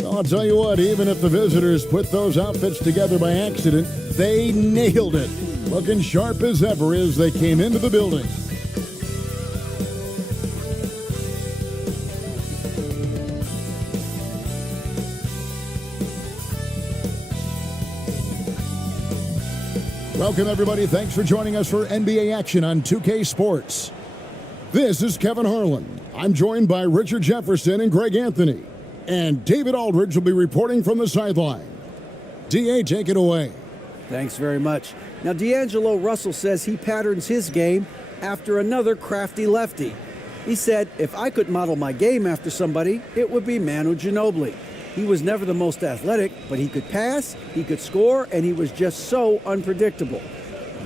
Well, I'll tell you what, even if the visitors put those outfits together by accident, they nailed it. Looking sharp as ever as they came into the building. Welcome, everybody. Thanks for joining us for NBA action on 2K Sports. This is Kevin Harlan. I'm joined by Richard Jefferson and Greg Anthony. And David Aldridge will be reporting from the sideline. D.A., take it away. Thanks very much. Now, D'Angelo Russell says he patterns his game after another crafty lefty. He said, if I could model my game after somebody, it would be Manu Ginobili. He was never the most athletic, but he could pass, he could score, and he was just so unpredictable.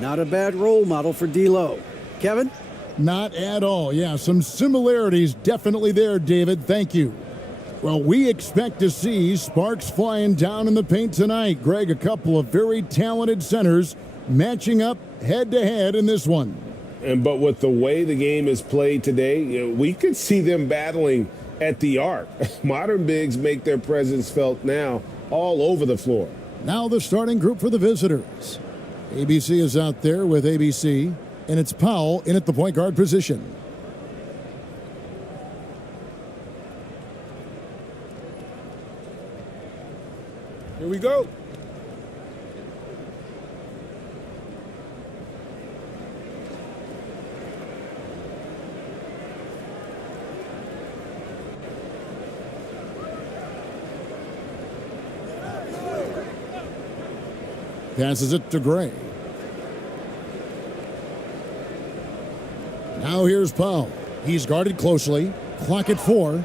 Not a bad role model for D'Lo. Kevin? Not at all. Yeah, some similarities definitely there, David. Thank you. Well, we expect to see sparks flying down in the paint tonight. Greg, a couple of very talented centers matching up head-to-head in this one. But with the way the game is played today, we could see them battling at the arc. Modern bigs make their presence felt now all over the floor. Now the starting group for the visitors. ABC is out there with ABC, and it's Powell in at the point guard position. Here we go. Passes it to Gray. Now here's Powell. He's guarded closely. Clock at 4.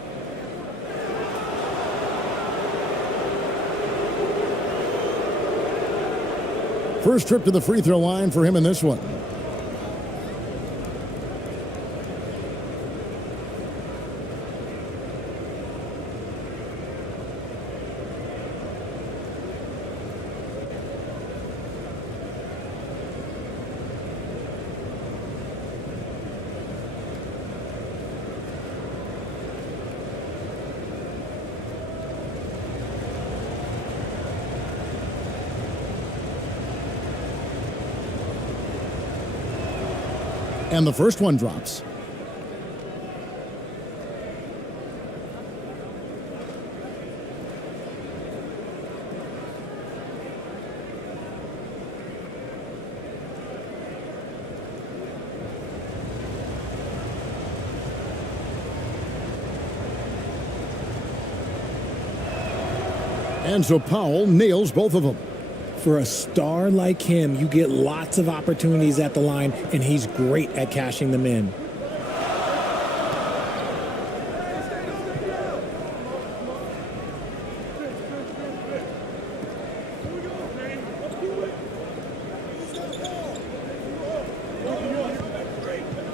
First trip to the free throw line for him in this one. And the first one drops. And so Powell nails both of them. For a star like him, you get lots of opportunities at the line, and he's great at cashing them in.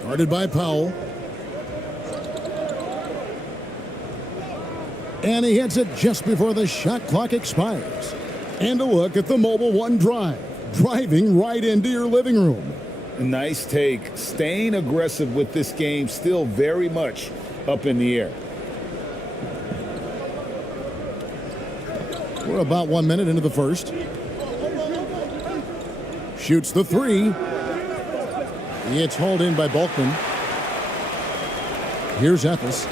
Guarded by Powell. And he hits it just before the shot clock expires. And a look at the Mobile One drive, driving right into your living room. Nice take. Staying aggressive with this game, still very much up in the air. We're about 1 minute into the first. Shoots the three. It's hauled in by Bulkman. Here's ACES.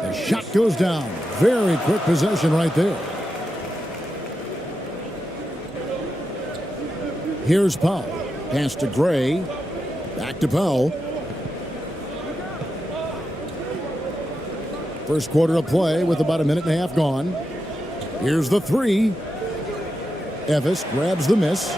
The shot goes down. Very quick possession right there. Here's Powell. Pass to Gray. Back to Powell. First quarter of play with about a minute and a half gone. Here's the three. Evis grabs the miss.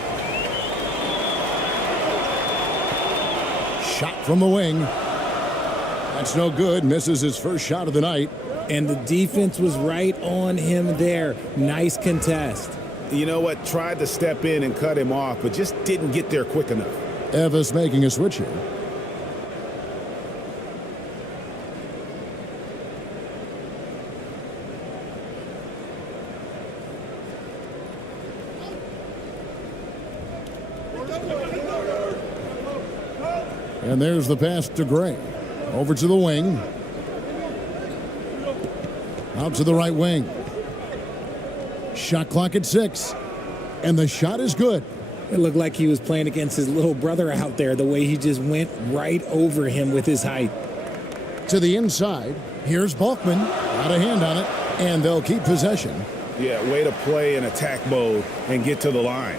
Shot from the wing. That's no good. Misses his first shot of the night. And the defense was right on him there. Nice contest. You know what? Tried to step in and cut him off, but just didn't get there quick enough. Evis making a switch here. And there's the pass to Gray. Over to the wing. Out to the right wing. Shot clock at 6. And the shot is good. It looked like he was playing against his little brother out there, the way he just went right over him with his height. To the inside. Here's Balkman. Got a hand on it. And they'll keep possession. Yeah, way to play in attack mode and get to the line.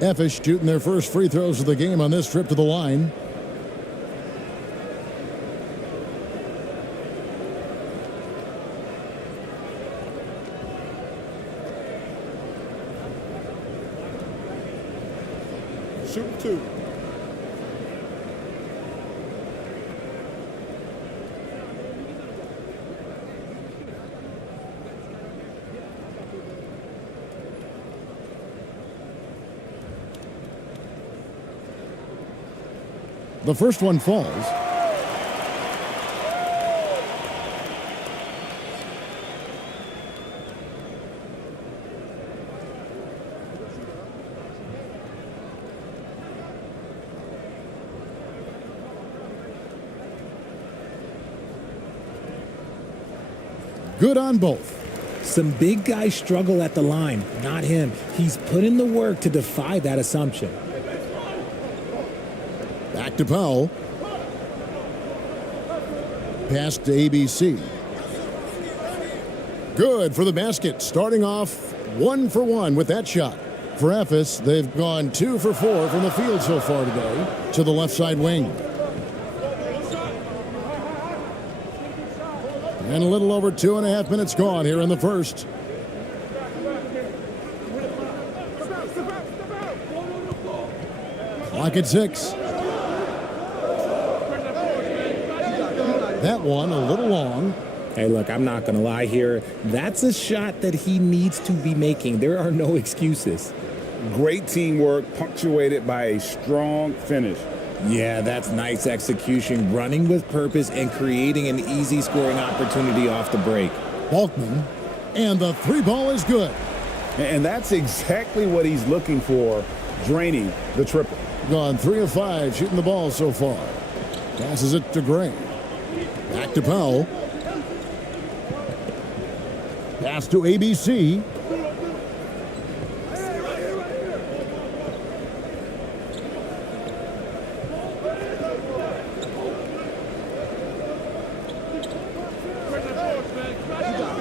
Effish shooting their first free throws of the game on this trip to the line. Shoot 2. The first one falls. Good on both. Some big guys struggle at the line, not him. He's put in the work to defy that assumption. Back to Powell. Pass to ABC. Good for the basket. Starting off 1 for 1 with that shot. For Ephes, they've gone 2 for 4 from the field so far today. To the left side wing. And a little over 2.5 minutes gone here in the first. Clock at 6. That one a little long. Hey, look, I'm not going to lie here. That's a shot that he needs to be making. There are no excuses. Great teamwork, punctuated by a strong finish. Yeah, that's nice execution, running with purpose and creating an easy scoring opportunity off the break. Balkman, and the 3 ball is good. And that's exactly what he's looking for, draining the triple. Gone 3 of 5 shooting the ball so far. Passes it to Gray. Back to Powell. Pass to ABC.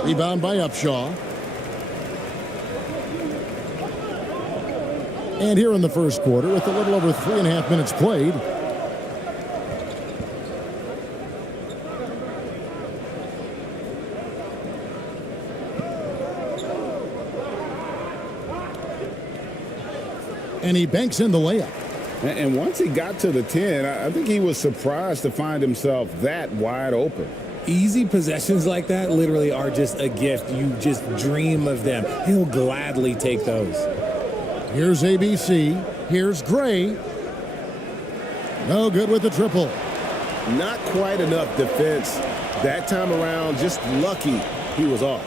Rebound by Upshaw. And here in the first quarter, with a little over 3.5 minutes played, and he banks in the layup. And once he got to the 10, I think he was surprised to find himself that wide open. Easy possessions like that literally are just a gift. You just dream of them. He'll gladly take those. Here's ABC. Here's Gray. No good with the triple. Not quite enough defense that time around. Just lucky he was off.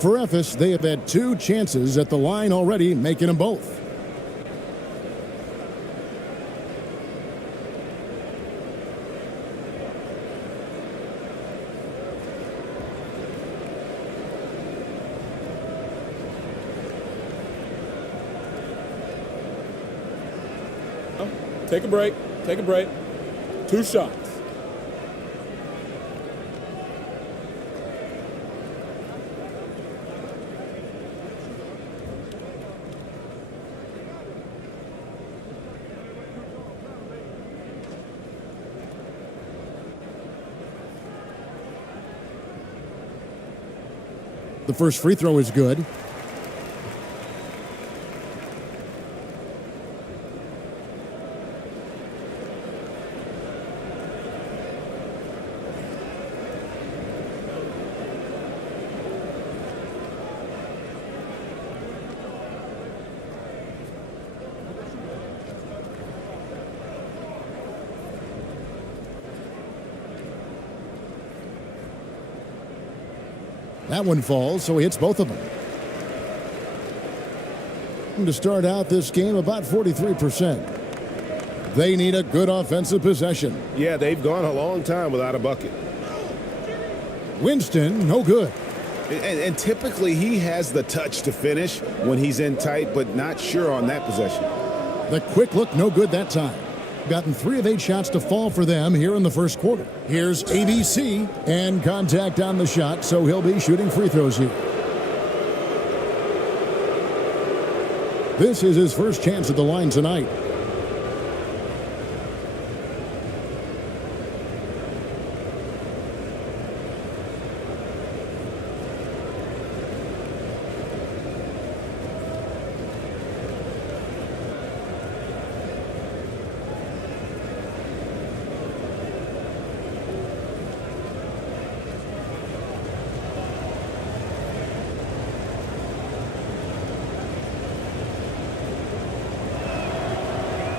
For Ephes, they have had 2 chances at the line already, making them both. Take a break. Take a break. 2 shots. The first free throw is good. That one falls, so he hits both of them. And to start out this game, about 43%. They need a good offensive possession. Yeah, they've gone a long time without a bucket. Winston, no good. And typically he has the touch to finish when he's in tight, but not sure on that possession. The quick look, no good that time. Gotten 3 of 8 shots to fall for them here in the first quarter. Here's ABC, and contact on the shot, so he'll be shooting free throws here. This is his first chance at the line tonight.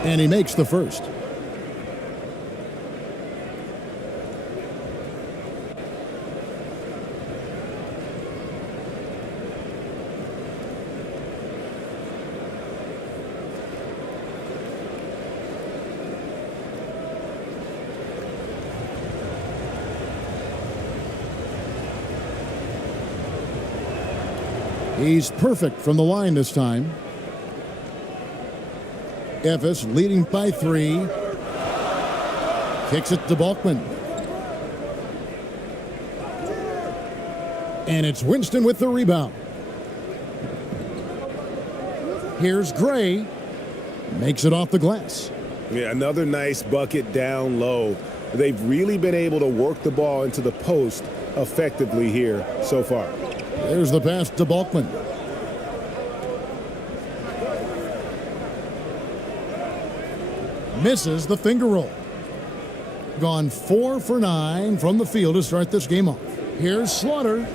And he makes the first. He's perfect from the line this time. Efes leading by 3. Kicks it to Balkman. And it's Winston with the rebound. Here's Gray. Makes it off the glass. Yeah, another nice bucket down low. They've really been able to work the ball into the post effectively here so far. There's the pass to Balkman. Misses the finger roll. Gone 4 for 9 from the field to start this game off. Here's Slaughter.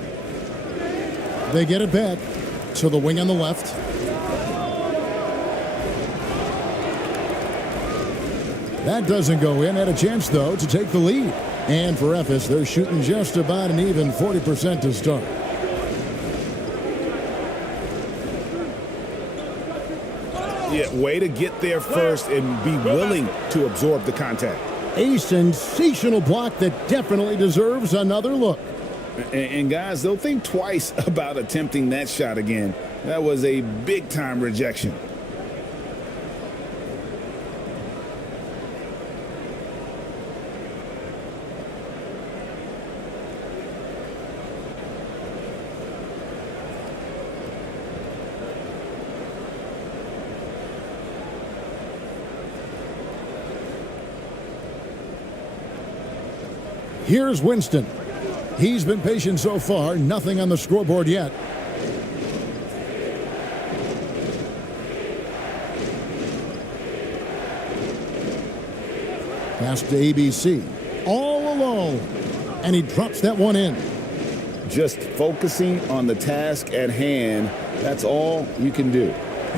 They get it back to the wing on the left. That doesn't go in. Had a chance, though, to take the lead. And for Efes, they're shooting just about an even 40% to start. Yeah, way to get there first and be willing to absorb the contact. A sensational block that definitely deserves another look. And guys, they'll think twice about attempting that shot again. That was a big-time rejection. Here's Winston. He's been patient so far. Nothing on the scoreboard yet. Pass to ABC. All alone. And he drops that one in. Just focusing on the task at hand, that's all you can do.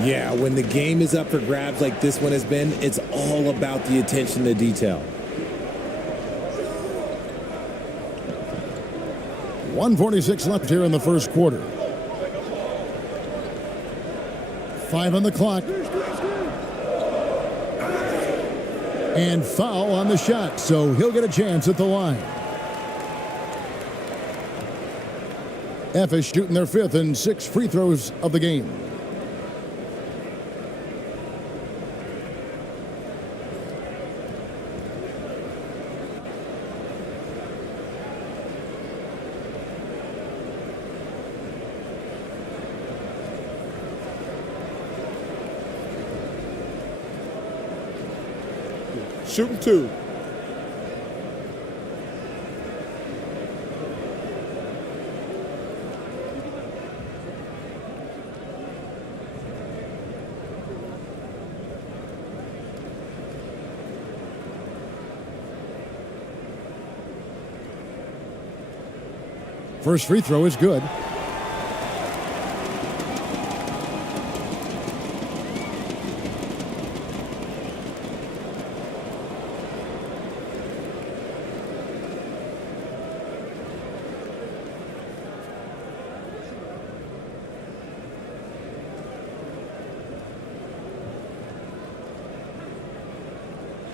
Yeah, when the game is up for grabs like this one has been, it's all about the attention to detail. 1:46 left here in the first quarter. 5 on the clock. And foul on the shot, so he'll get a chance at the line. Efes shooting their 5th and 6th free throws of the game. Shooting 2. First free throw is good.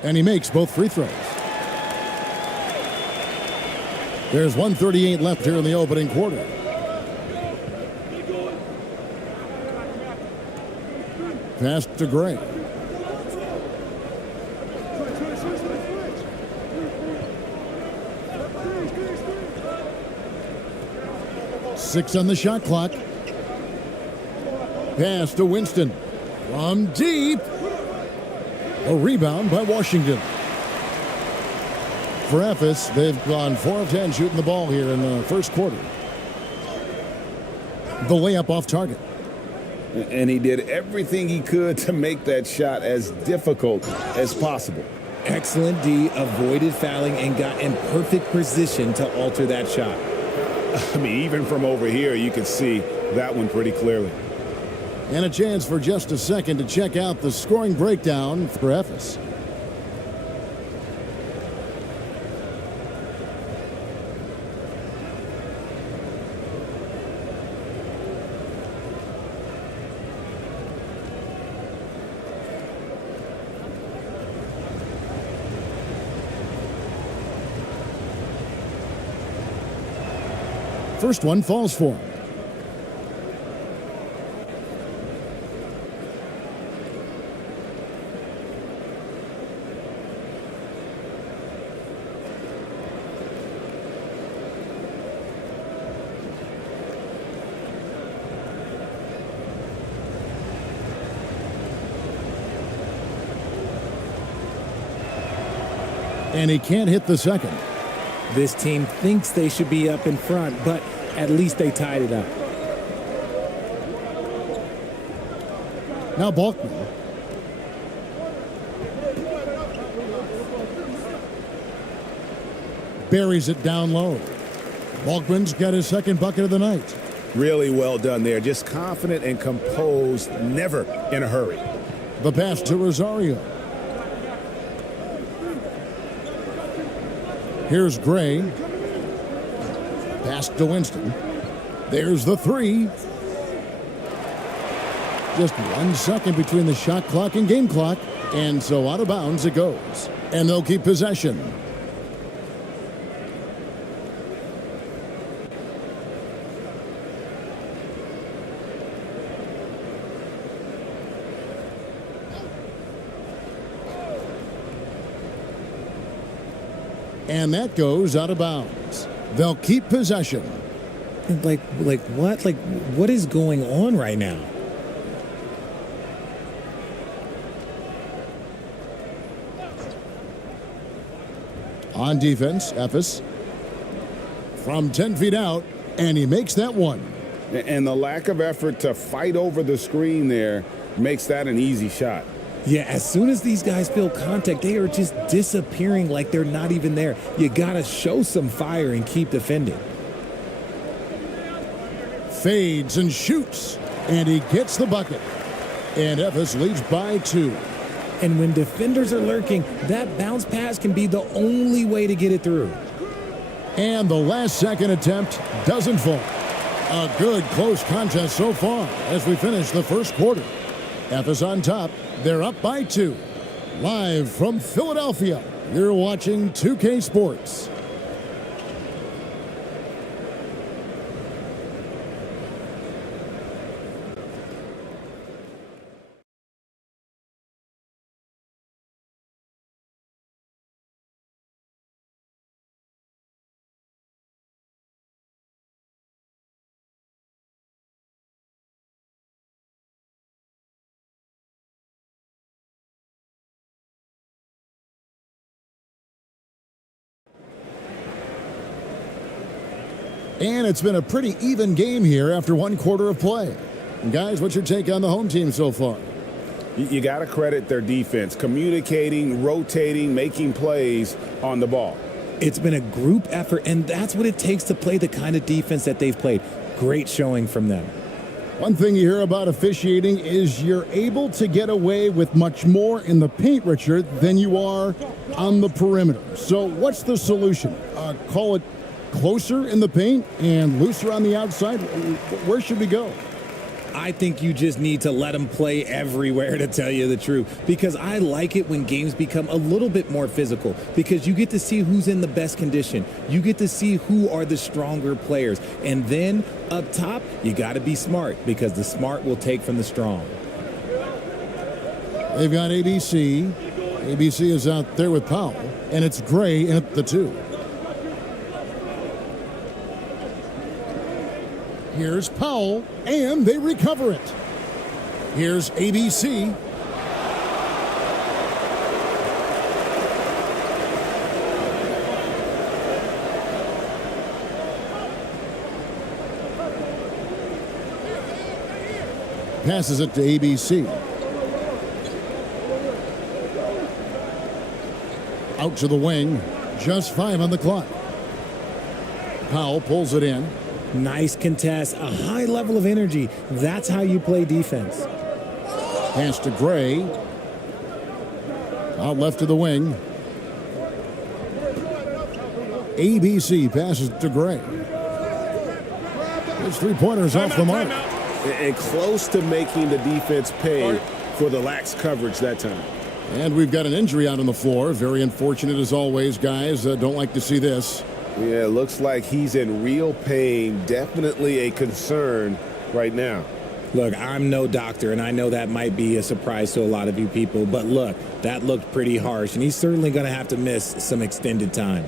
And he makes both free throws. There's 1:38 left here in the opening quarter. Pass to Gray. Six on the shot clock. Pass to Winston. From deep. A rebound by Washington. For ACES, they've gone 4 of 10 shooting the ball here in the first quarter. The layup off target. And he did everything he could to make that shot as difficult as possible. Excellent D, avoided fouling and got in perfect position to alter that shot. I mean, even from over here, you can see that one pretty clearly. And a chance for just a second to check out the scoring breakdown for ACES. First one falls for him. And he can't hit the second. This team thinks they should be up in front, but at least they tied it up. Now Balkman. Buries it down low. Balkman's got his second bucket of the night. Really well done there. Just confident and composed, never in a hurry. The pass to Rosario. Here's Gray. Pass to Winston. There's the three. Just 1 second between the shot clock and game clock. And so out of bounds it goes. And they'll keep possession. And that goes out of bounds. They'll keep possession. Like what? Like, what is going on right now? On defense, ACES. From 10 feet out, and he makes that one. And the lack of effort to fight over the screen there makes that an easy shot. Yeah, as soon as these guys feel contact, they are just disappearing like they're not even there. You got to show some fire and keep defending. Fades and shoots, and he gets the bucket. And ACES leads by 2. And when defenders are lurking, that bounce pass can be the only way to get it through. And the last second attempt doesn't fall. A good close contest so far as we finish the first quarter. ACES on top. They're up by 2. Live from Philadelphia, you're watching 2K Sports. And it's been a pretty even game here after 1 quarter of play. And guys, what's your take on the home team so far? You got to credit their defense, communicating, rotating, making plays on the ball. It's been a group effort, and that's what it takes to play the kind of defense that they've played. Great showing from them. One thing you hear about officiating is you're able to get away with much more in the paint, Richard, than you are on the perimeter. So what's the solution? Call it closer in the paint and looser on the outside? Where should we go? I think you just need to let them play everywhere, to tell you the truth, because I like it when games become a little bit more physical, because you get to see who's in the best condition. You get to see who are the stronger players. And then up top, you got to be smart, because the smart will take from the strong. They've got ABC. ABC is out there with Powell, and it's Gray in at the 2. Here's Powell, and they recover it. Here's ABC. Passes it to ABC. Out to the wing. Just 5 on the clock. Powell pulls it in. Nice contest, a high level of energy. That's how you play defense. Pass to Gray. Out left to the wing. ABC passes to Gray. His 3-pointers off the mark. And close to making the defense pay for the lax coverage that time. And we've got an injury out on the floor. Very unfortunate as always, guys. Don't like to see this. Yeah, it looks like he's in real pain. Definitely a concern right now. Look, I'm no doctor, and I know that might be a surprise to a lot of you people, but look, that looked pretty harsh, and he's certainly going to have to miss some extended time.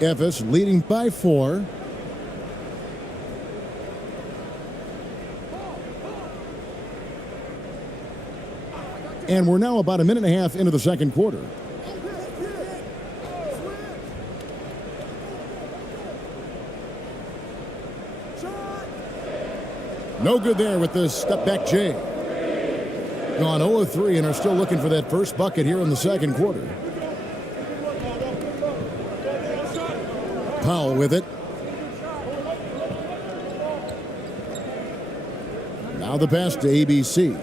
Efes leading by 4. And we're now about a minute and a half into the second quarter. No good there with the step back J. Gone 0 of 3 and are still looking for that first bucket here in the second quarter. Powell with it. Now the pass to ABC.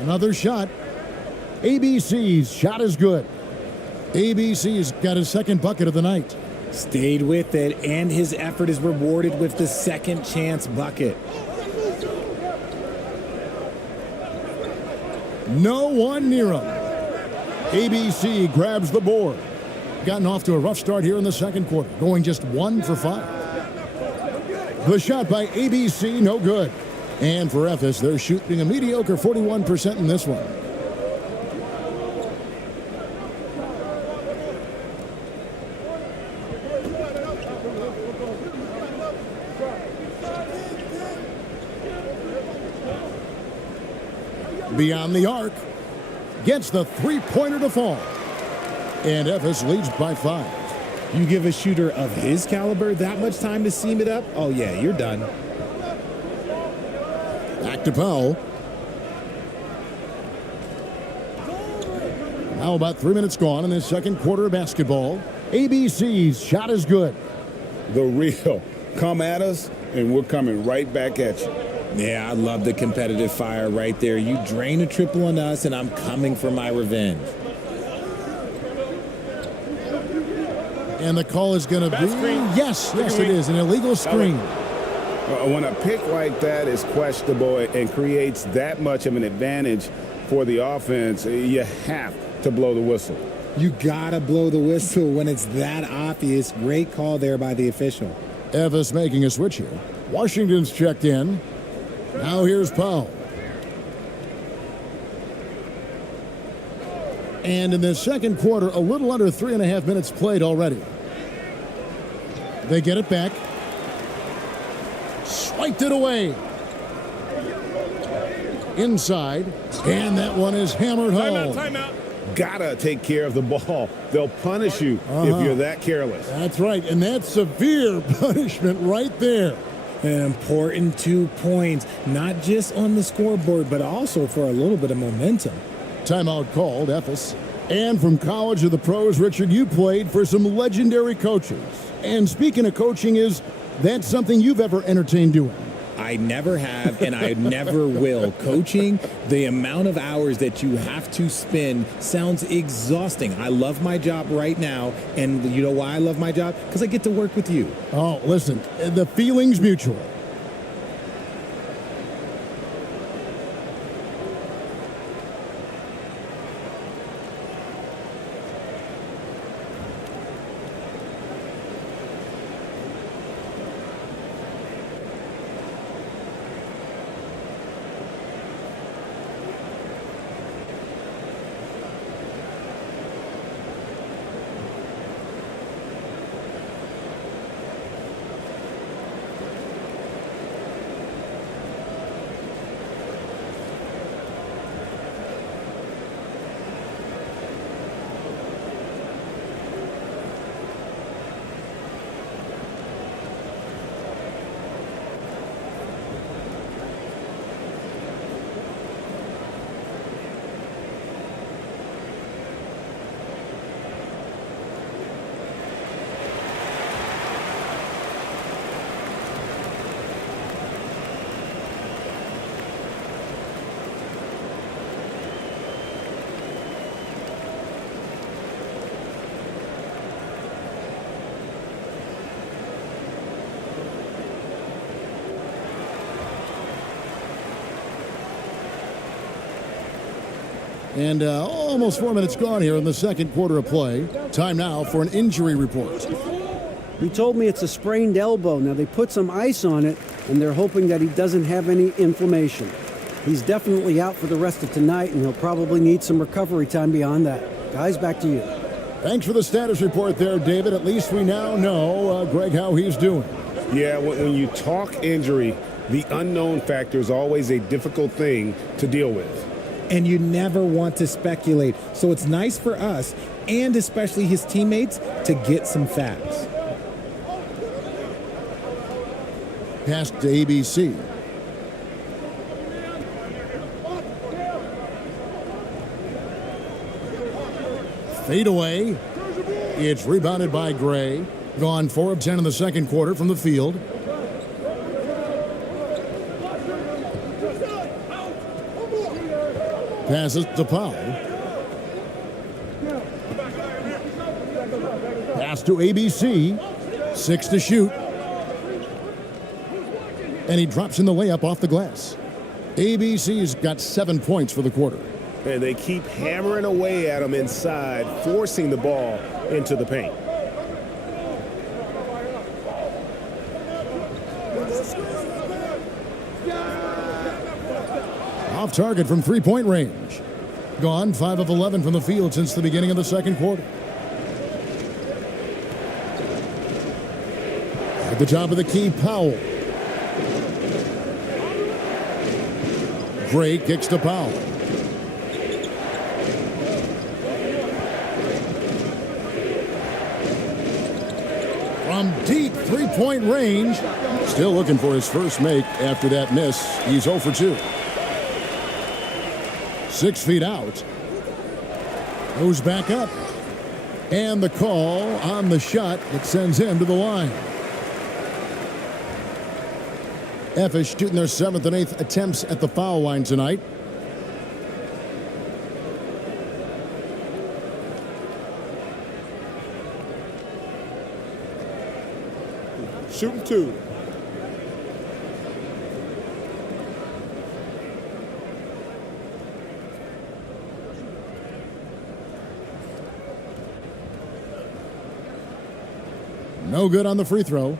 Another shot. ABC's shot is good. ABC's got his second bucket of the night. Stayed with it, and his effort is rewarded with the second chance bucket. No one near him. ABC grabs the board. Gotten off to a rough start here in the second quarter, going just 1 for 5. The shot by ABC, no good. And for Efes, they're shooting a mediocre 41% in this one. Beyond the arc, gets the three-pointer to fall. And Efes leads by 5. You give a shooter of his caliber that much time to seam it up, oh yeah, you're done. Back to Powell. Now about 3 minutes gone in this second quarter of basketball. ABC's shot is good. The real. Come at us, and we're coming right back at you. Yeah, I love the competitive fire right there. You drain a triple on us, and I'm coming for my revenge. And the call is going to be, yes, it is, an illegal screen. When a pick like that is questionable and creates that much of an advantage for the offense, you have to blow the whistle. You gotta blow the whistle when it's that obvious. Great call there by the official. Efes making a switch here. Washington's checked in. Now here's Powell. And in the second quarter, a little under 3.5 minutes played already. They get it back. Swiped it away. Inside. And that one is hammered home. Timeout. Gotta take care of the ball. They'll punish you if you're that careless. That's right. And that's severe punishment right there. An important 2 points, not just on the scoreboard, but also for a little bit of momentum. Timeout called, Efes. And from college to the pros, Richard, you played for some legendary coaches. And speaking of coaching, is that something you've ever entertained doing? I never have, and I never will. Coaching, the amount of hours that you have to spend sounds exhausting. I love my job right now, and you know why I love my job? Because I get to work with you. Oh, listen, the feeling's mutual. And almost 4 minutes gone here in the second quarter of play. Time now for an injury report. He told me it's a sprained elbow. Now, they put some ice on it, and they're hoping that he doesn't have any inflammation. He's definitely out for the rest of tonight, and he'll probably need some recovery time beyond that. Guys, back to you. Thanks for the status report there, David. At least we now know, Greg, how he's doing. Yeah, when you talk injury, the unknown factor is always a difficult thing to deal with. And you never want to speculate. So it's nice for us, and especially his teammates, to get some facts. Pass to ABC. Fade away. It's rebounded by Gray. Gone 4 of 10 in the second quarter from the field. Passes to Powell. Pass to ABC. 6 to shoot. And he drops in the layup off the glass. ABC's got 7 points for the quarter. And they keep hammering away at him inside, forcing the ball into the paint. Off target from three-point range. Gone 5 of 11 from the field since the beginning of the second quarter. At the top of the key, Powell. Gray kicks to Powell. from deep three-point range. Still looking for his first make after that miss. He's 0 for 2. 6 feet out. Goes back up. And the call on the shot that sends him to the line. Efes shooting their 7th and 8th attempts at the foul line tonight. Shooting 2. No good on the free throw.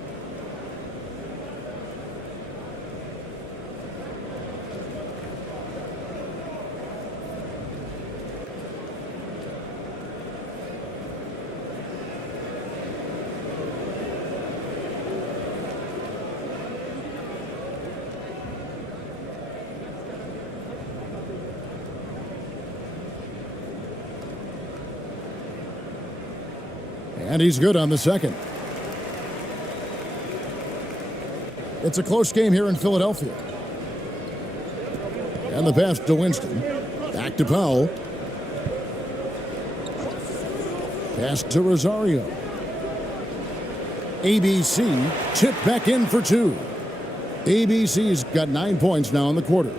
And he's good on the second. It's a close game here in Philadelphia. And the pass to Winston. Back to Powell. Pass to Rosario. ABC chipped back in for 2. ABC's got 9 points now in the quarter.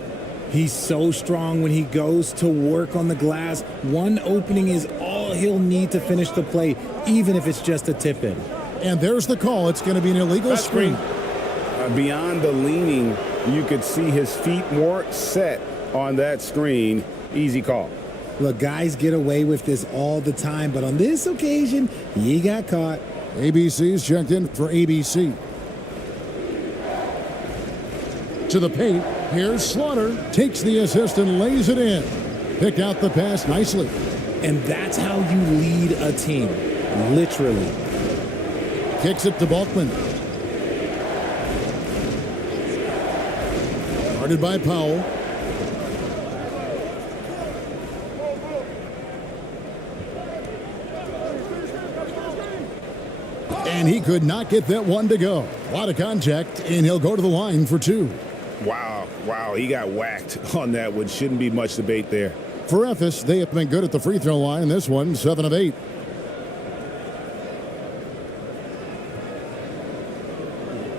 He's so strong when he goes to work on the glass. One opening is all he'll need to finish the play, even if it's just a tip-in. And there's the call. It's going to be an illegal screen. Beyond the leaning, you could see his feet more set on that screen. Easy call. Look, guys get away with this all the time, but on this occasion, he got caught. ABC's checked in for ABC. To the paint. Here's Slaughter. Takes the assist and lays it in. Picked out the pass nicely. And that's how you lead a team. Literally. Kicks it to Balkman. Guarded by Powell. And he could not get that one to go. A lot of contact, and he'll go to the line for 2. Wow, he got whacked on that one. Shouldn't be much debate there. For Efes, they have been good at the free throw line. This one, 7 of 8.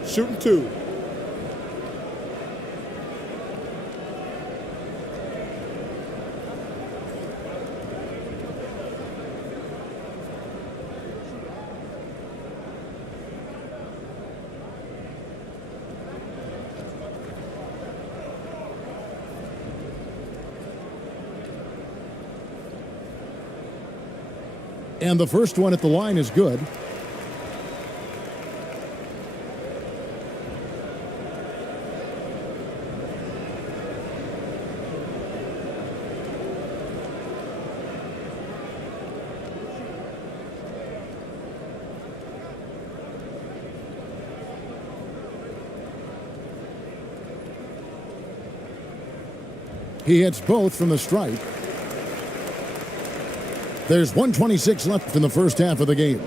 Shooting 2. And the first one at the line is good. He hits both from the stripe. There's 1:26 left in the first half of the game.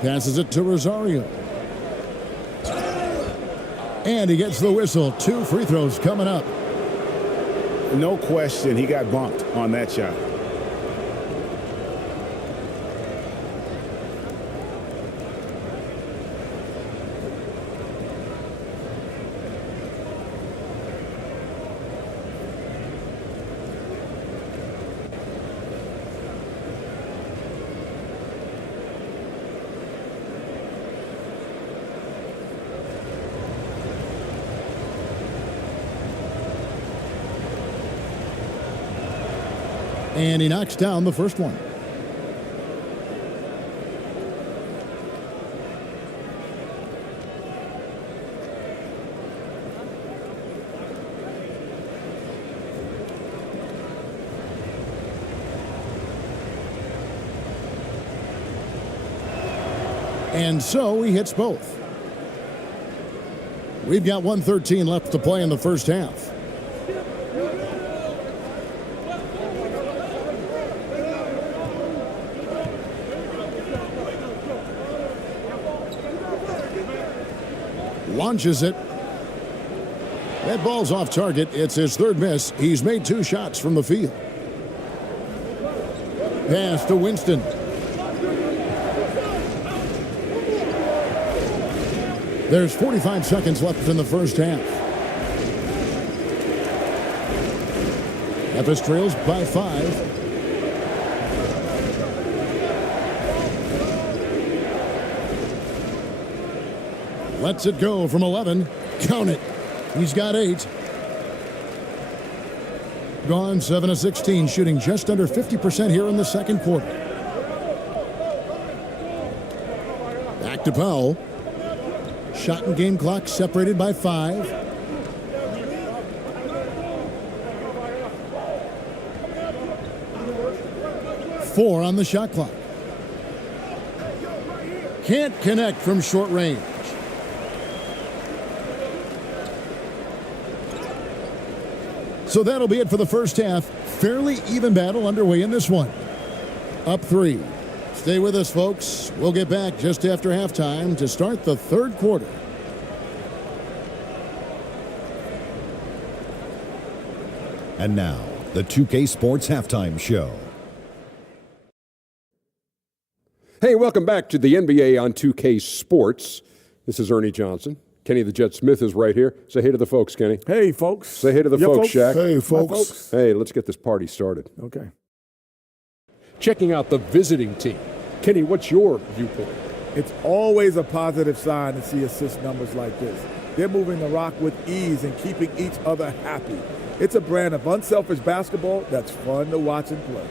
Passes it to Rosario. And he gets the whistle. 2 free throws coming up. No question, he got bumped on that shot. And he knocks down the first one. And so he hits both. We've got 1:13 left to play in the first half. launches it. That ball's off target. It's his third miss. He's made 2 shots from the field. Pass to Winston. There's 45 seconds left in the first half. Memphis trails by 5. Lets it go from 11. Count it. He's got 8. Gone 7 of 16, shooting just under 50% here in the second quarter. Back to Powell. Shot and game clock separated by 5. Four on the shot clock. Can't connect from short range. So that'll be it for the first half. Fairly even battle underway in this one. Up 3. Stay with us, folks. We'll get back just after halftime to start the third quarter. And now, the 2K Sports Halftime Show. Hey, welcome back to the NBA on 2K Sports. This is Ernie Johnson. Kenny the Jet Smith is right here. Say hey to the folks, Kenny. Hey, folks. Say hey to the folks, Shaq. Hey, folks. Hey, let's get this party started. Okay. Checking out the visiting team. Kenny, what's your viewpoint? It's always a positive sign to see assist numbers like this. They're moving the rock with ease and keeping each other happy. It's a brand of unselfish basketball that's fun to watch and play.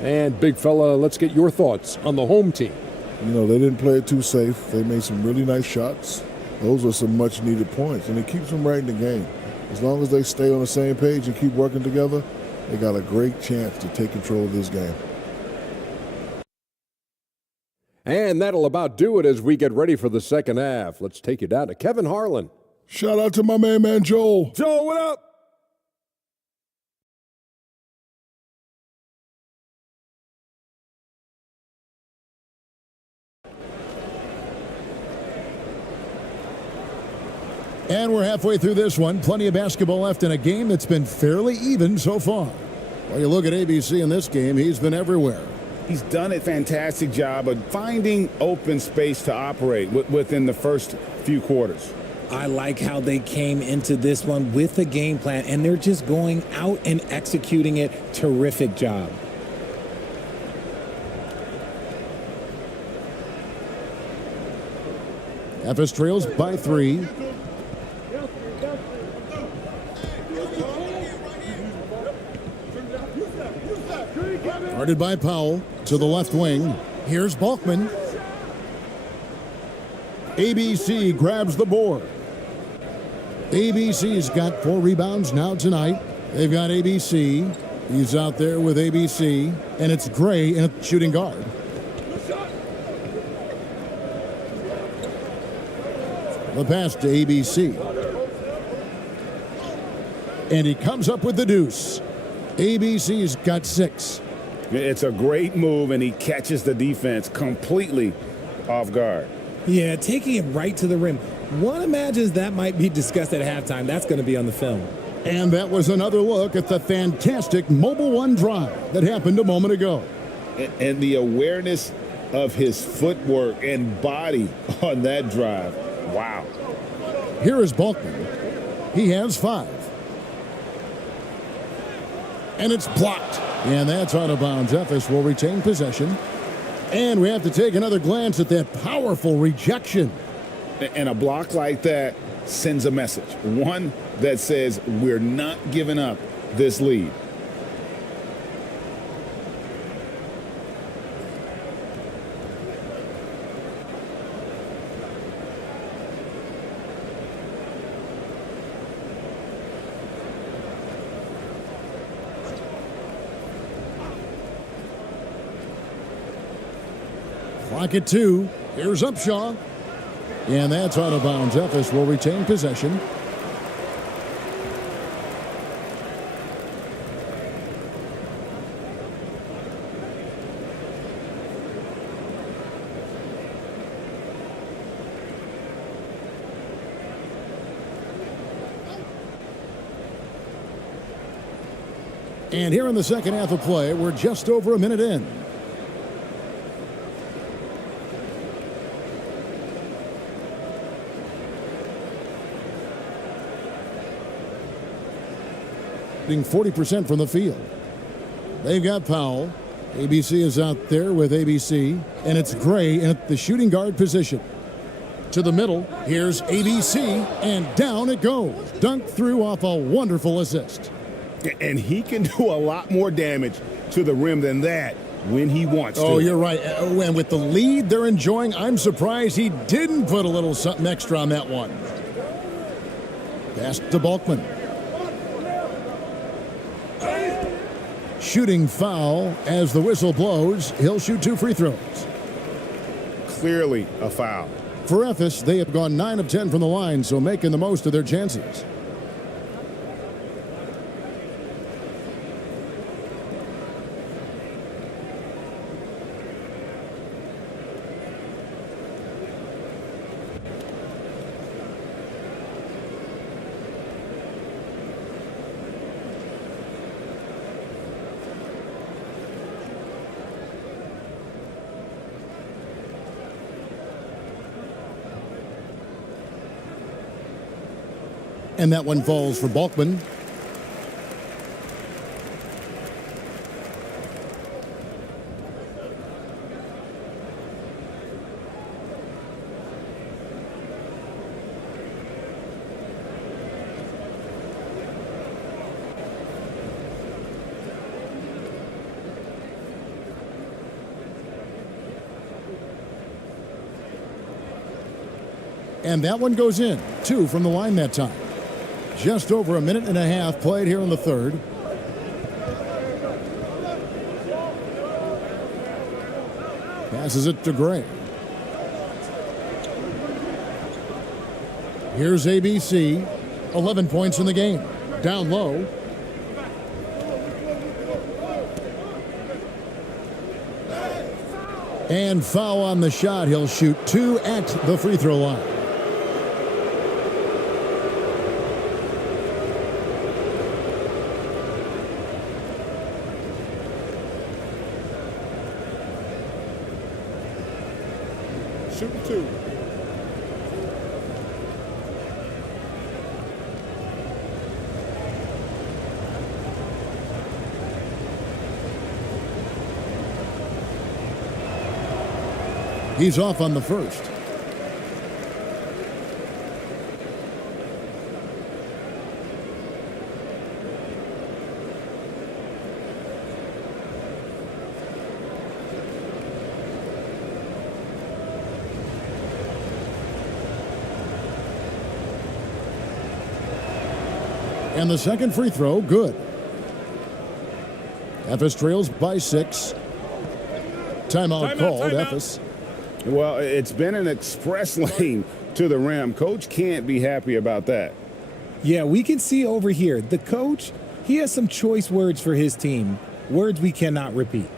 And big fella, let's get your thoughts on the home team. You know, they didn't play it too safe. They made some really nice shots. Those are some much-needed points, and it keeps them right in the game. As long as they stay on the same page and keep working together, they got a great chance to take control of this game. And that'll about do it as we get ready for the second half. Let's take you down to Kevin Harlan. Shout out to my main man, Joel. Joel, what up? And we're halfway through this one. Plenty of basketball left in a game that's been fairly even so far. Well, you look at ABC in this game, he's been everywhere. He's done a fantastic job of finding open space to operate within the first few quarters. I like how they came into this one with a game plan, and they're just going out and executing it. Terrific job. Memphis trails by 3. Guarded by Powell to the left wing. Here's Balkman. ABC grabs the board. ABC's got 4 rebounds now tonight. They've got ABC. He's out there with ABC. And it's Gray in a shooting guard. The pass to ABC. And he comes up with the deuce. ABC's got 6. It's a great move, and he catches the defense completely off guard. Yeah, taking it right to the rim. One imagines that might be discussed at halftime. That's going to be on the film. And that was another look at the fantastic Mobile One drive that happened a moment ago. And the awareness of his footwork and body on that drive. Wow. Here is Balkman. He has 5. And it's blocked. And that's out of bounds. Memphis will retain possession. And we have to take another glance at that powerful rejection. And a block like that sends a message. One that says we're not giving up this lead. Clock at 2. Here's Upshaw. And that's out of bounds. Memphis will retain possession. And here in the second half of play, we're just over a minute in. Shooting 40% from the field. They've got Powell. ABC is out there with ABC, and it's Gray in the shooting guard position. To the middle, here's ABC, and down it goes. Dunked through off a wonderful assist. And he can do a lot more damage to the rim than that when he wants to. Oh, you're right. And with the lead they're enjoying, I'm surprised he didn't put a little something extra on that one. Pass to Balkman. Shooting foul as the whistle blows. He'll shoot 2 free throws. Clearly a foul. For Ephes, they have gone 9 of 10 from the line, so making the most of their chances. And that one falls for Balkman. And that one goes in. 2 from the line that time. Just over a minute and a half played here in the third. Passes it to Gray. Here's ABC. 11 points in the game. Down low. And foul on the shot. He'll shoot 2 at the free throw line. Shooting 2. He's off on the first. And the second free throw, good. Ephes trails by 6. Timeout called, Ephes. Well, it's been an express lane to the rim. Coach can't be happy about that. Yeah, we can see over here, the coach, he has some choice words for his team. Words we cannot repeat.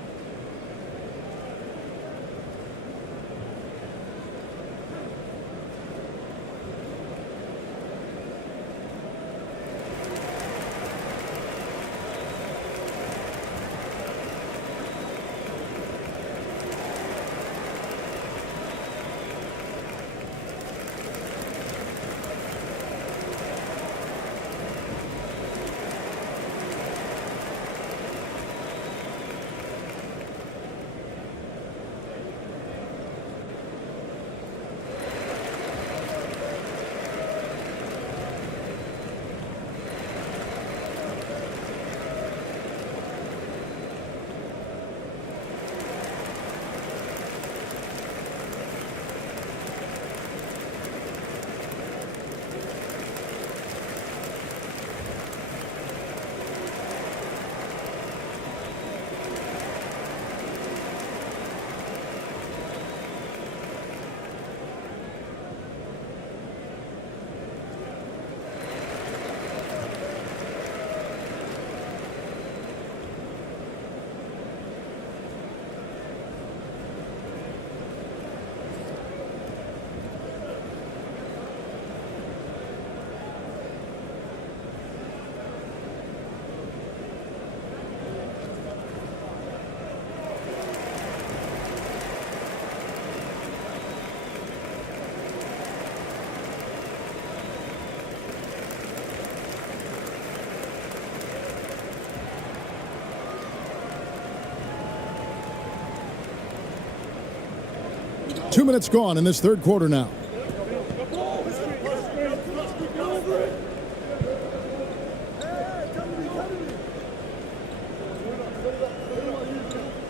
2 minutes gone in this third quarter now.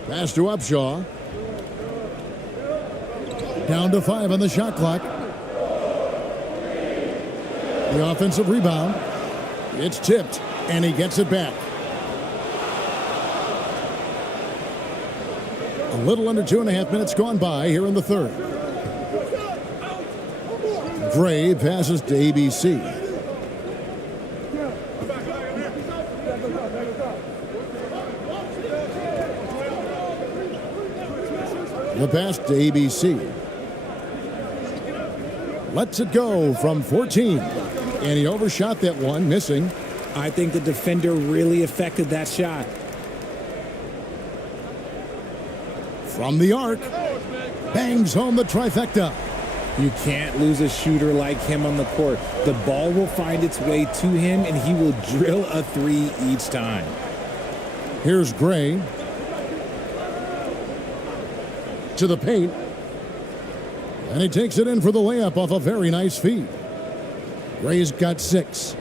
Pass to Upshaw. Down to 5 on the shot clock. The offensive rebound. It's tipped, and he gets it back. A little under 2.5 minutes gone by here in the third. Gray passes to ABC. The pass to ABC. Lets it go from 14. And he overshot that one, missing. I think the defender really affected that shot. From the arc, bangs home the trifecta. You can't lose a shooter like him on the court. The ball will find its way to him, and he will drill a three each time. Here's Gray. To the paint. And he takes it in for the layup off a very nice feed. Gray's got 6.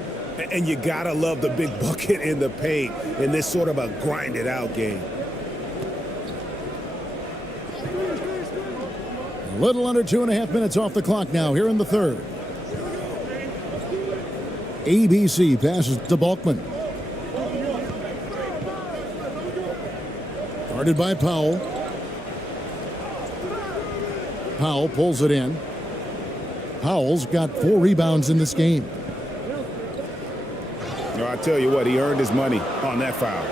And you gotta love the big bucket in the paint in this sort of a grinded out game. A little under 2.5 minutes off the clock now here in the third. ABC passes to Balkman. Guarded by Powell. Powell pulls it in. Powell's got 4 rebounds in this game. No, I tell you what, he earned his money on that foul.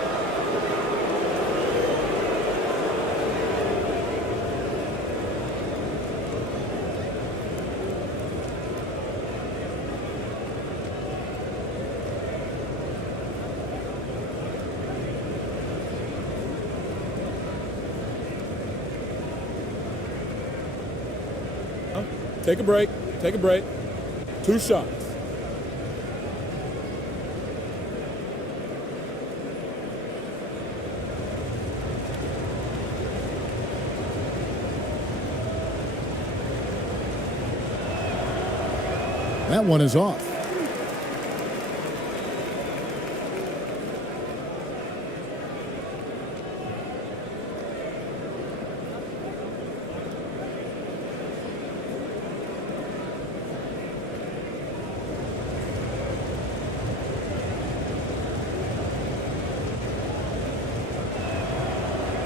Take a break. Take a break. 2 shots. That one is off.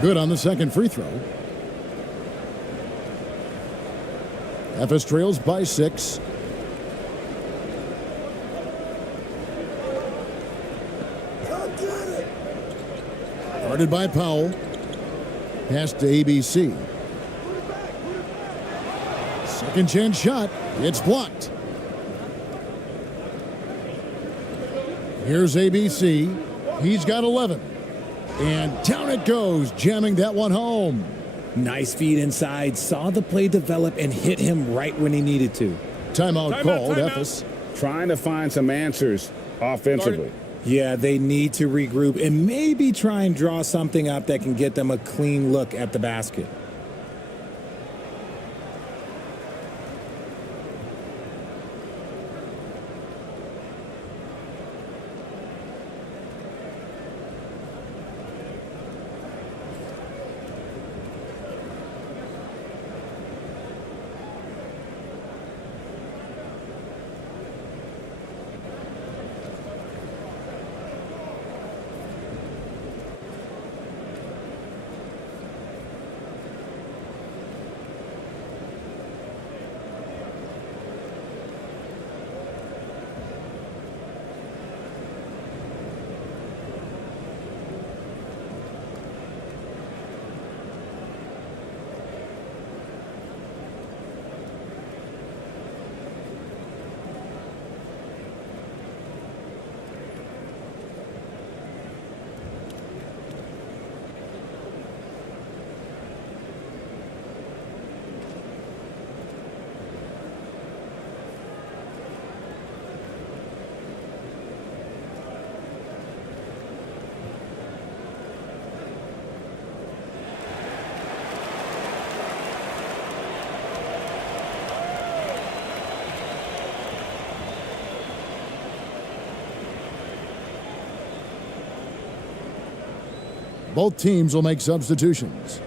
Good on the second free throw. Efes trails by 6. Guarded by Powell. Pass to ABC. Second chance shot. It's blocked. Here's ABC. He's got 11. And down it goes, jamming that one home. Nice feed inside. Saw the play develop and hit him right when he needed to. Timeout called, Efes. Trying to find some answers offensively. Yeah, they need to regroup and maybe try and draw something up that can get them a clean look at the basket. Both teams will make substitutions.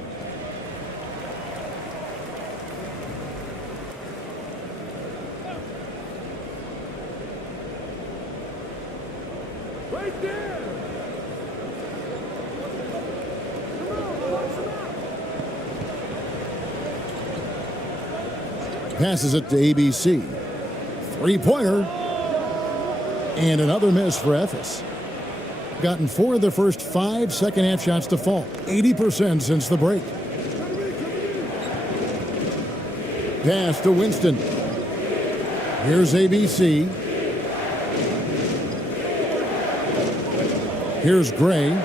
Passes it to ABC. Three-pointer. And another miss for ACES. Gotten 4 of their first 5 second-half shots to fall. 80% since the break. Pass to Winston. Here's ABC. Here's Gray.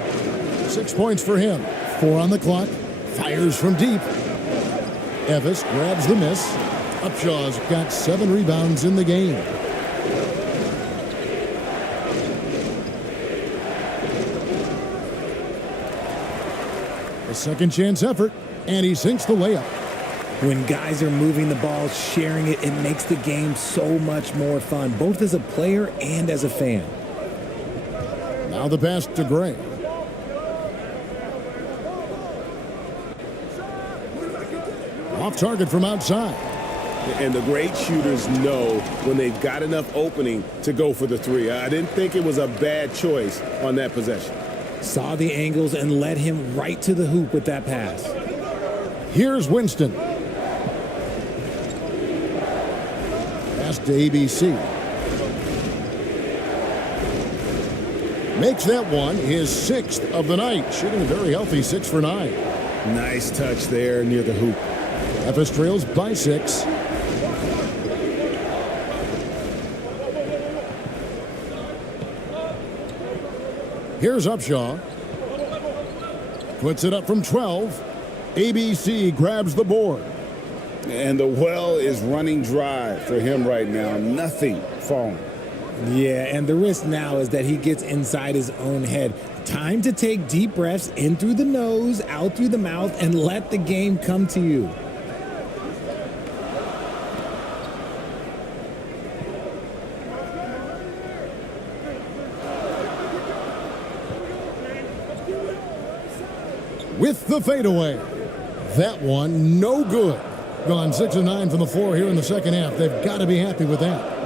6 points for him. 4 on the clock. Fires from deep. Evis grabs the miss. Upshaw's got 7 rebounds in the game. A second chance effort, and he sinks the layup. When guys are moving the ball, sharing it, it makes the game so much more fun, both as a player and as a fan. Now the pass to Gray. Off target from outside. And the great shooters know when they've got enough opening to go for the three. I didn't think it was a bad choice on that possession. Saw the angles and led him right to the hoop with that pass. Here's Winston. Pass to ABC. Makes that one his 6th of the night. Shooting a very healthy 6 for 9. Nice touch there near the hoop. ACES trails by 6. Here's Upshaw. Puts it up from 12. ABC grabs the board. And the well is running dry for him right now. Nothing falling. Yeah, and the risk now is that he gets inside his own head. Time to take deep breaths in through the nose, out through the mouth, and let the game come to you. With the fadeaway. That one, no good. Gone 6 of 9 from the floor here in the second half. They've got to be happy with that.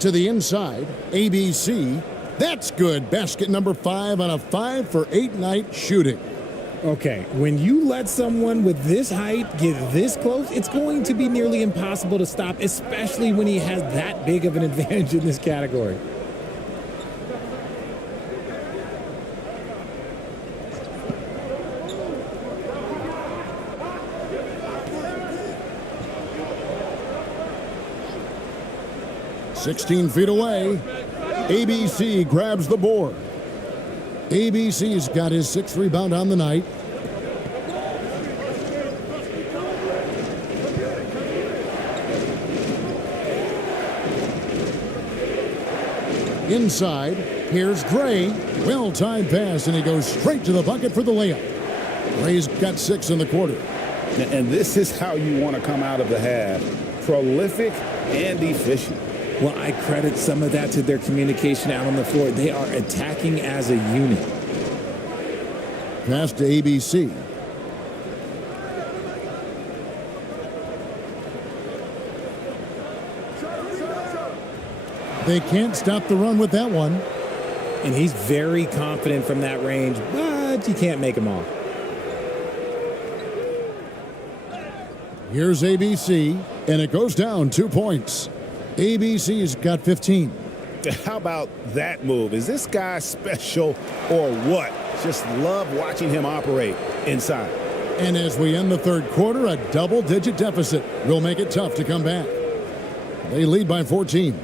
To the inside, ABC. That's good. Basket number 5 on a 5 for 8 night shooting. Okay, when you let someone with this height get this close, it's going to be nearly impossible to stop, especially when he has that big of an advantage in this category. "16 feet away. ABC grabs the board. ABC's got his 6th rebound on the night. Inside, here's Gray. Well-timed pass, and he goes straight to the bucket for the layup. Gray's got 6 in the quarter. And this is how you want to come out of the half. Prolific and efficient. Well, I credit some of that to their communication out on the floor. They are attacking as a unit. Pass to ABC. They can't stop the run with that one. And he's very confident from that range, but you can't make him off. Here's ABC, and it goes down 2 points. ABC's got 15. How about that move? Is this guy special or what? Just love watching him operate inside. And as we end the third quarter, a double-digit deficit will make it tough to come back. They lead by 14.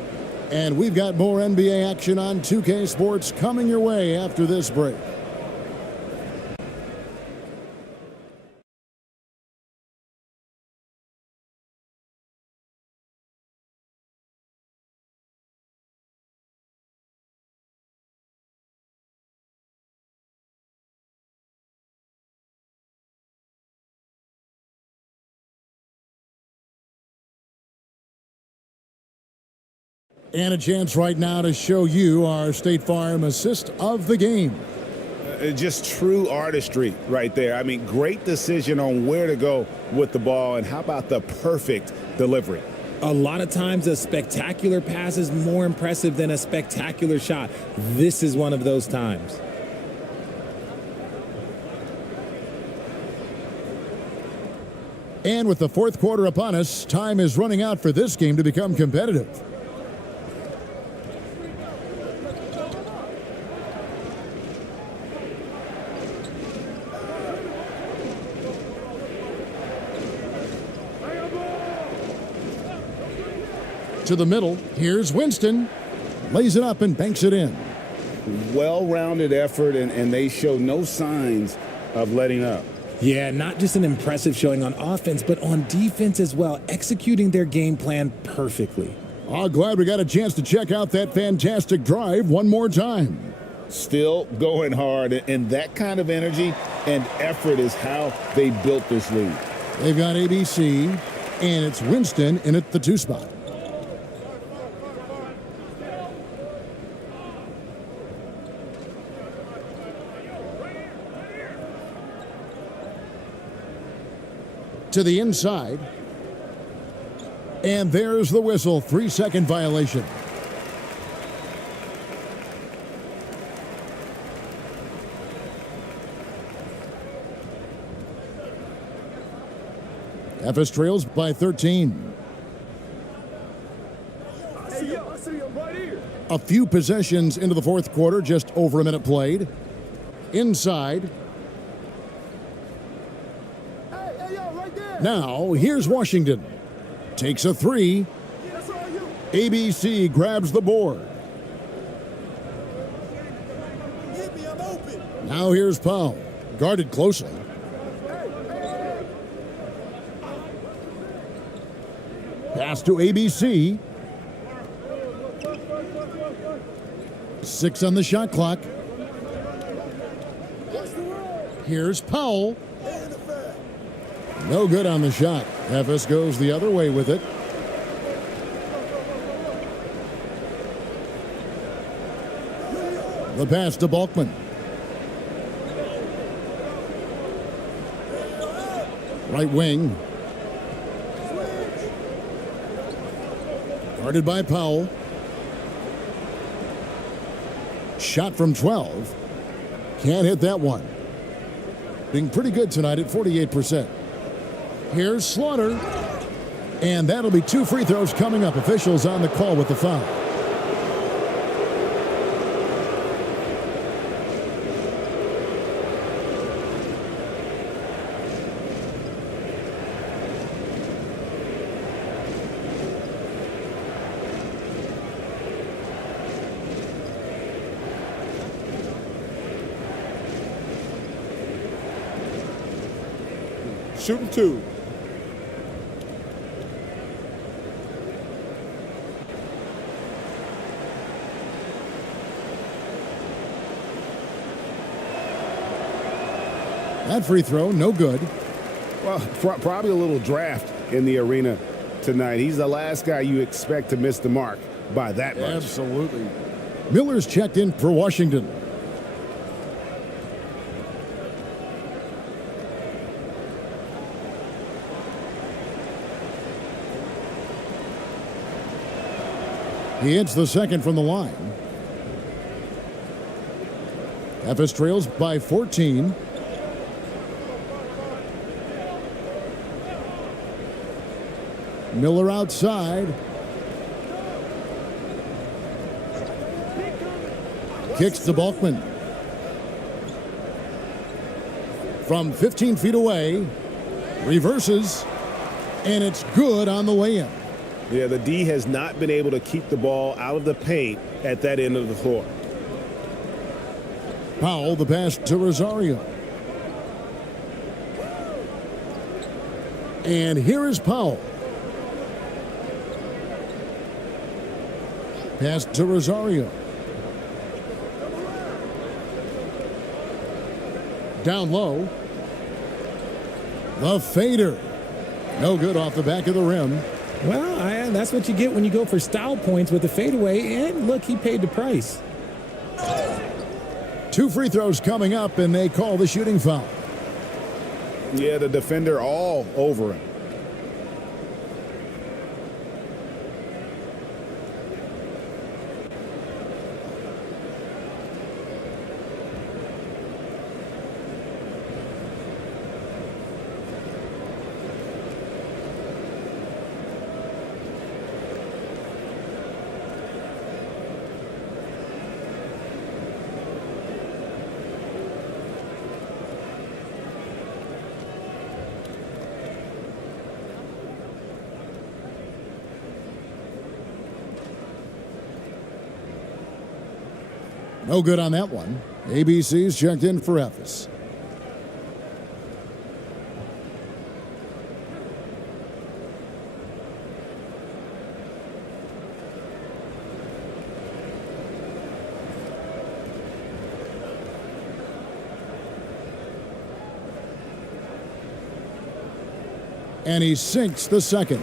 And we've got more NBA action on 2K Sports coming your way after this break. And a chance right now to show you our State Farm assist of the game. just true artistry right there. I mean, great decision on where to go with the ball, and how about the perfect delivery? A lot of times a spectacular pass is more impressive than a spectacular shot. This is one of those times. And with the fourth quarter upon us, time is running out for this game to become competitive. To the middle, here's Winston. Lays it up and banks it in. Well-rounded effort, and they show no signs of letting up. Yeah, not just an impressive showing on offense, but on defense as well, executing their game plan perfectly. Oh, glad we got a chance to check out that fantastic drive one more time. Still going hard, and that kind of energy and effort is how they built this lead. They've got ABC, and it's Winston in at the 2 spot. To the inside. And there's the whistle. 3-second violation. FS trails by 13. A few possessions into the fourth quarter, just over a minute played. Inside. Now, here's Washington. Takes a 3. ABC grabs the board. Now here's Powell. Guarded closely. Pass to ABC. 6 on the shot clock. Here's Powell. No good on the shot. FS goes the other way with it. The pass to Balkman. Right wing. Guarded by Powell. Shot from 12. Can't hit that one. Being pretty good tonight at 48%. Here's Slaughter. And that'll be 2 free throws coming up. Officials on the call with the foul. Shooting 2. That free throw, no good. Well, probably a little draft in the arena tonight. He's the last guy you expect to miss the mark by that much. Absolutely. Miller's checked in for Washington. He hits the second from the line. FS trails by 14. Miller outside. Kicks to Balkman. From 15 feet away. Reverses. And it's good on the way in. Yeah, the D has not been able to keep the ball out of the paint at that end of the floor. Powell, the pass to Rosario. And here is Powell. Pass to Rosario. Down low. The fader. No good off the back of the rim. Well, that's what you get when you go for style points with the fadeaway. And look, he paid the price. 2 free throws coming up, and they call the shooting foul. Yeah, the defender all over him. No good on that one. ABC's checked in for Ephes. And he sinks the second.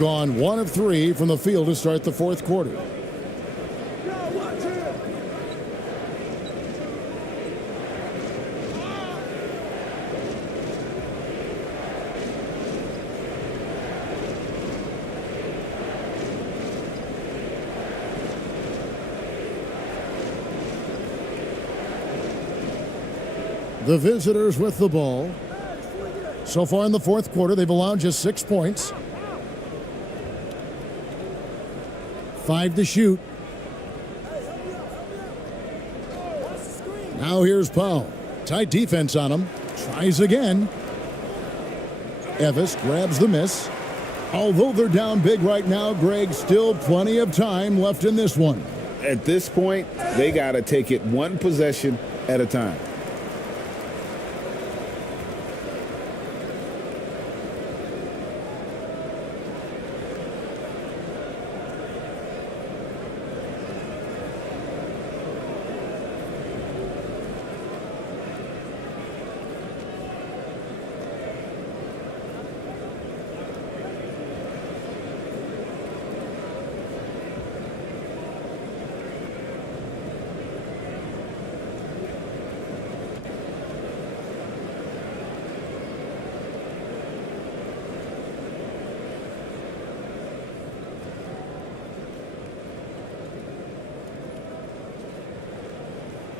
Gone 1 of 3 from the field to start the fourth quarter. The visitors with the ball. So far in the fourth quarter, they've allowed just 6 points. 5 to shoot. Now here's Powell. Tight defense on him. Tries again. Evis grabs the miss. Although they're down big right now, Greg, still plenty of time left in this one. At this point, they got to take it one possession at a time.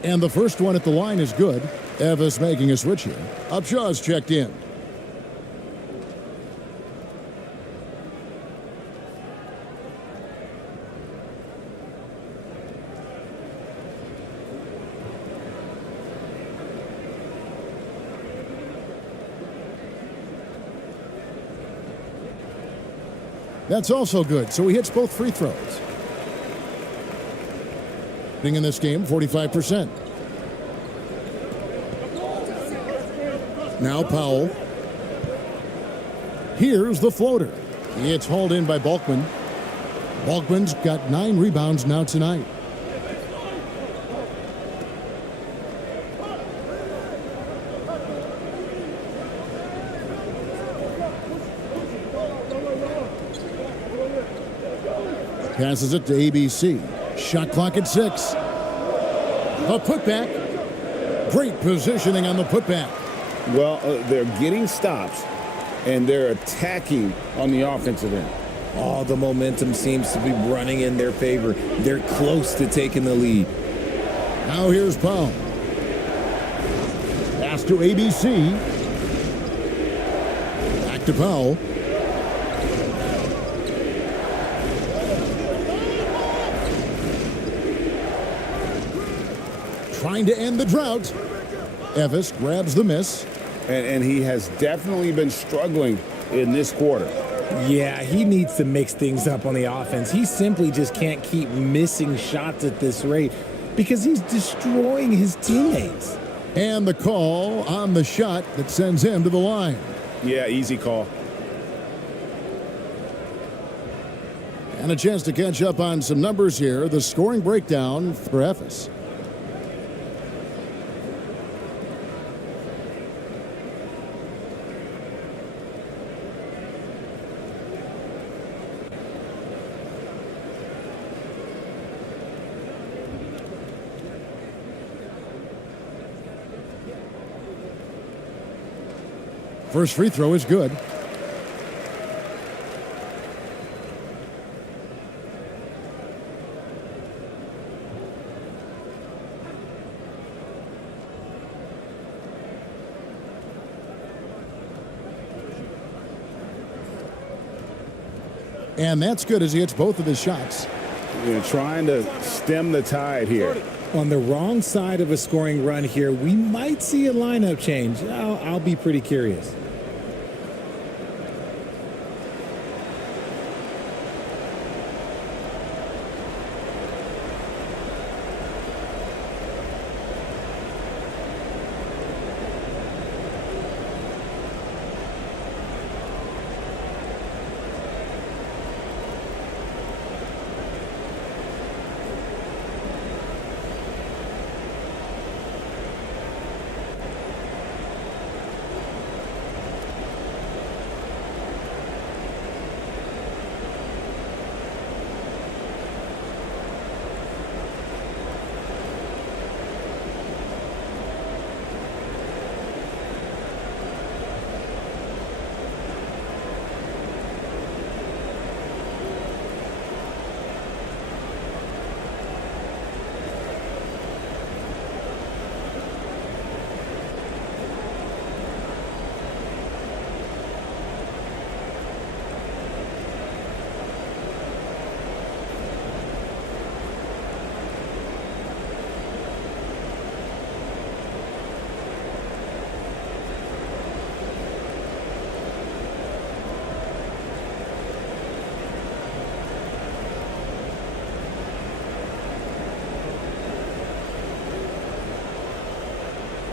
And the first one at the line is good. Evis making a switch here. Upshaw's checked in. That's also good, so he hits both free throws. In this game, 45%. Now Powell. Here's the floater. It's hauled in by Balkman. Balkman's got 9 rebounds now tonight. Passes it to ABC. Shot clock at 6. A putback. Great positioning on the putback. Well, they're getting stops, and they're attacking on the offensive end. All the momentum seems to be running in their favor. They're close to taking the lead. Now here's Powell. Pass to ABC. Back to Powell. Trying to end the drought. Evis grabs the miss. And he has definitely been struggling in this quarter. Yeah, he needs to mix things up on the offense. He simply just can't keep missing shots at this rate because he's destroying his teammates. And the call on the shot that sends him to the line. Yeah, easy call. And a chance to catch up on some numbers here. The scoring breakdown for Evis. First free throw is good. And that's good as he hits both of his shots. Trying to stem the tide here. On the wrong side of a scoring run here, we might see a lineup change. I'll be pretty curious.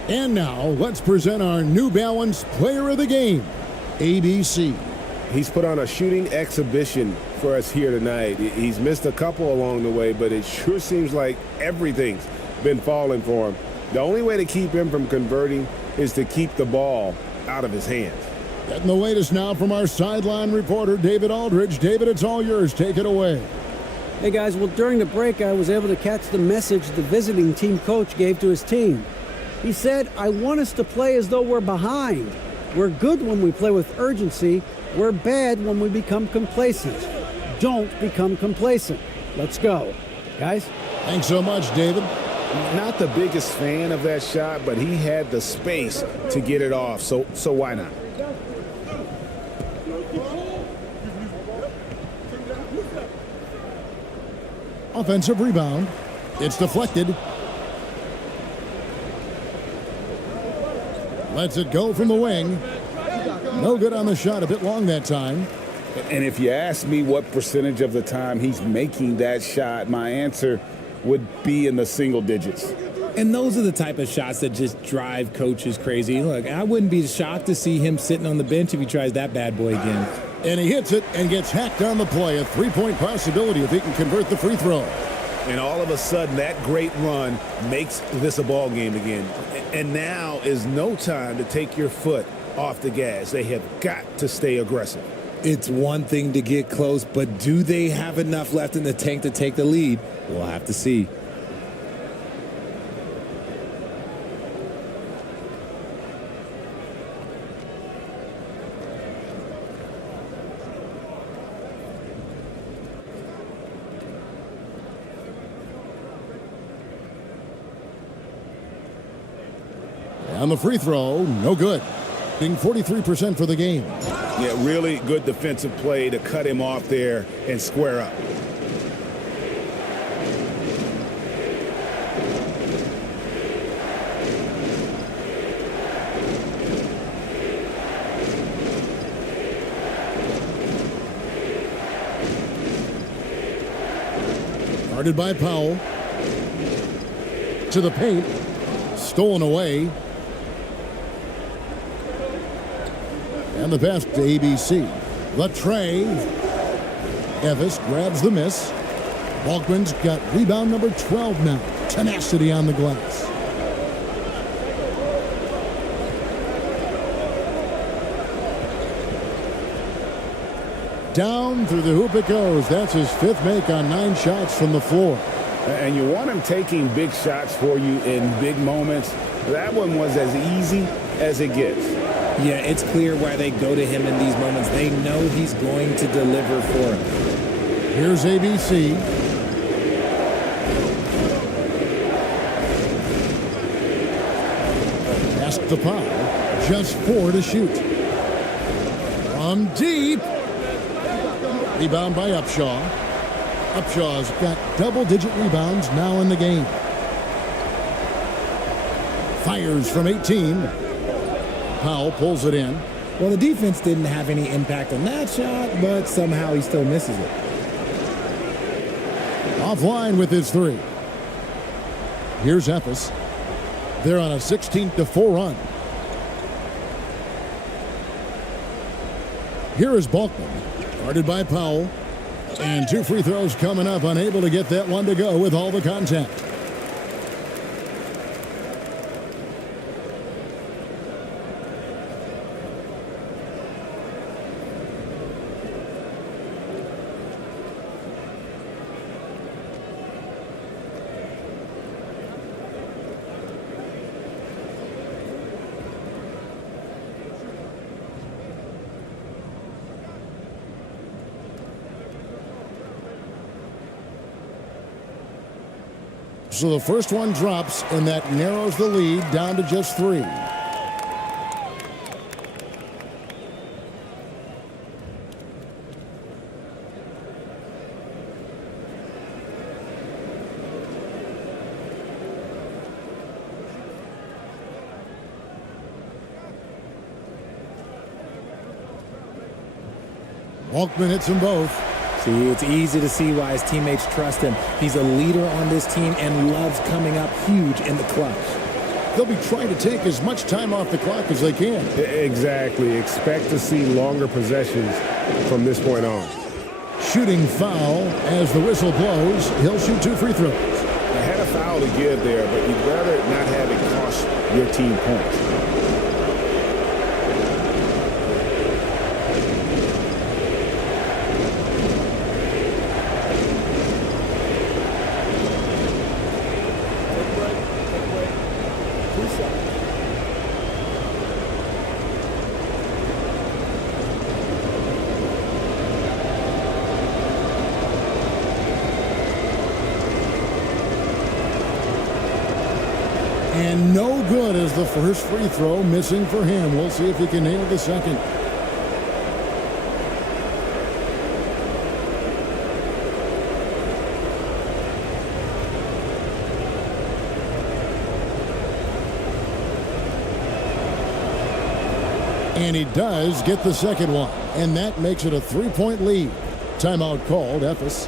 And now, let's present our New Balance Player of the Game, ABC. He's put on a shooting exhibition for us here tonight. He's missed a couple along the way, but it sure seems like everything's been falling for him. The only way to keep him from converting is to keep the ball out of his hands. Getting the latest now from our sideline reporter, David Aldridge. David, it's all yours. Take it away. Hey, guys, well, during the break, I was able to catch the message the visiting team coach gave to his team. He said, I want us to play as though we're behind. We're good when we play with urgency. We're bad when we become complacent. Don't become complacent. Let's go. Guys? Thanks so much, David. Not the biggest fan of that shot, but he had the space to get it off, so why not? Offensive rebound. It's deflected. Lets it go from the wing. No good on the shot. A bit long that time. And if you ask me what percentage of the time he's making that shot, my answer would be in the single digits. And those are the type of shots that just drive coaches crazy. Look, I wouldn't be shocked to see him sitting on the bench if he tries that bad boy again. And he hits it and gets hacked on the play. A three-point possibility if he can convert the free throw. And all of a sudden, that great run makes this a ball game again. And now is no time to take your foot off the gas. They have got to stay aggressive. It's one thing to get close, but do they have enough left in the tank to take the lead? We'll have to see. On the free throw, no good. Being 43% for the game. Yeah, really good defensive play to cut him off there and square up. Guarded by Powell. To the paint. Stolen away. And the pass to ABC. Latre. Evis grabs the miss. Baldwin's got rebound number 12 now. Tenacity on the glass. Down through the hoop it goes. That's his fifth make on 9 shots from the floor. And you want him taking big shots for you in big moments. That one was as easy as it gets. Yeah, it's clear why they go to him in these moments. They know he's going to deliver for them. Here's ABC. Past the Powell. Just 4 to shoot. From deep. Rebound by Upshaw. Upshaw's got double-digit rebounds now in the game. Fires from 18. Powell pulls it in. Well, the defense didn't have any impact on that shot, but somehow he still misses it. Offline with his 3. Here's Ephes. They're on a 16-4 run. Here is Balkman. Guarded by Powell. And 2 free throws coming up. Unable to get that one to go with all the contact. So the first one drops, and that narrows the lead down to just 3. Balkman hits them both. See, it's easy to see why his teammates trust him. He's a leader on this team and loves coming up huge in the clutch. They'll be trying to take as much time off the clock as they can. Exactly. Expect to see longer possessions from this point on. Shooting foul as the whistle blows. He'll shoot 2 free throws. I had a foul to give there, but you'd rather not have it cost your team points. And no good as the first free throw missing for him. We'll see if he can nail the second. And he does get the second one. And that makes it a 3-point lead. Timeout called, Ephes.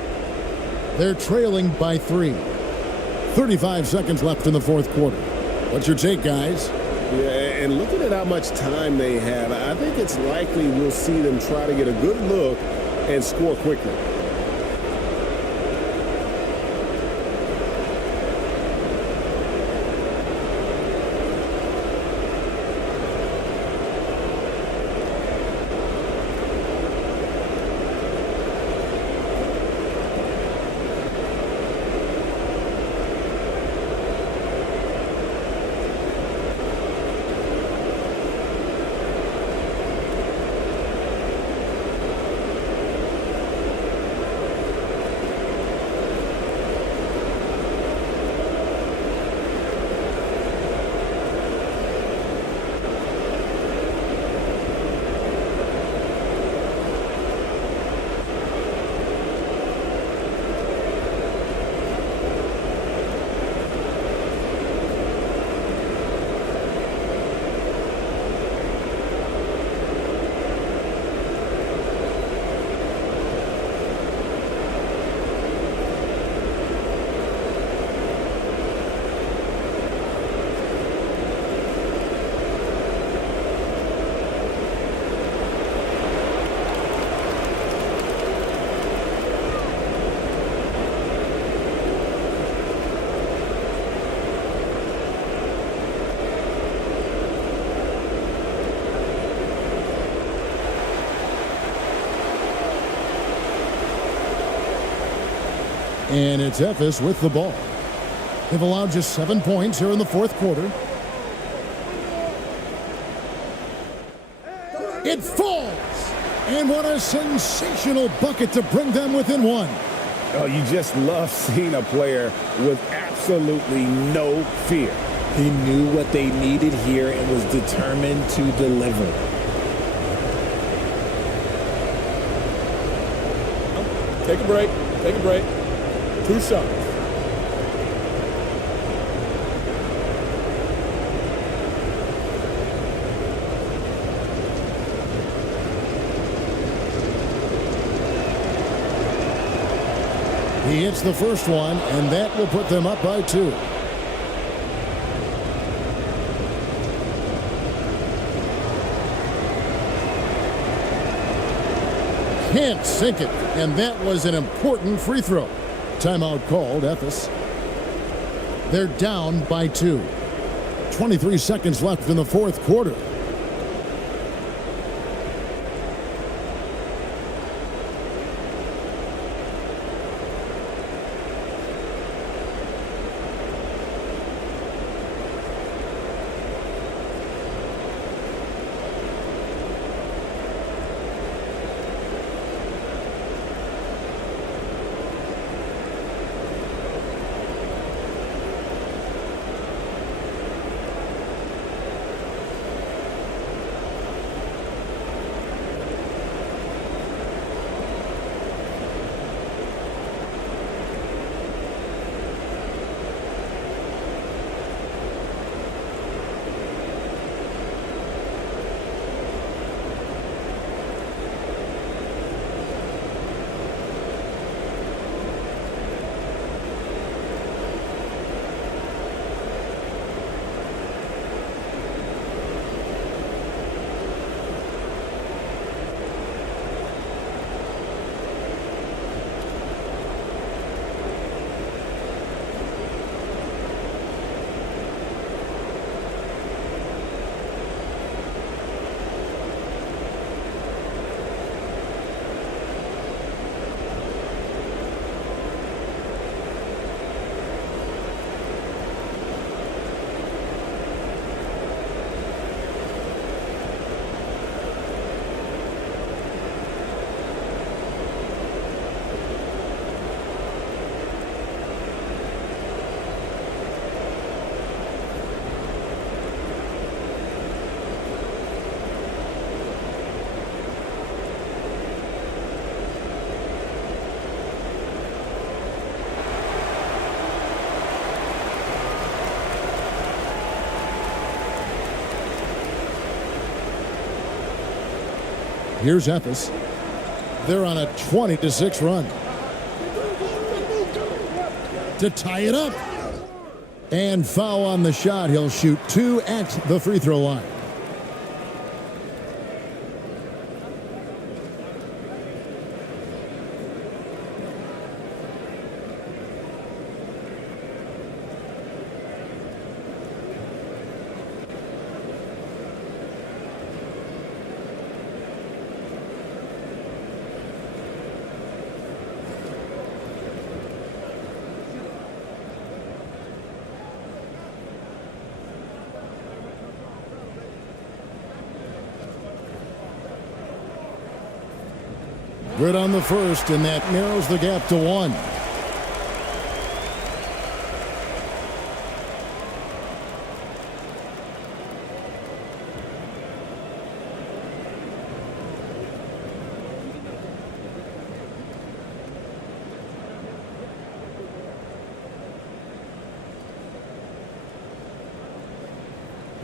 They're trailing by 3. 35 seconds left in the fourth quarter. What's your take, guys? Yeah, and looking at how much time they have, I think it's likely we'll see them try to get a good look and score quickly. And it's Ephes with the ball. They've allowed just 7 points here in the fourth quarter. It falls. And what a sensational bucket to bring them within one. Oh, you just love seeing a player with absolutely no fear. He knew what they needed here and was determined to deliver. Take a break. Take a break. 2 shots. He hits the first one, and that will put them up by 2. Can't sink it, and that was an important free throw. Timeout called, ACES. They're down by 2. 23 seconds left in the fourth quarter. Here's ACES. They're on a 20-6 run. To tie it up. And foul on the shot. He'll shoot 2 at the free throw line. Good on the first, and that narrows the gap to 1.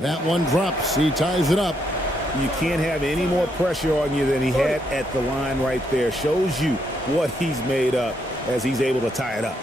That one drops. He ties it up. You can't have any more pressure on you than he had at the line right there. Shows you what he's made up as he's able to tie it up.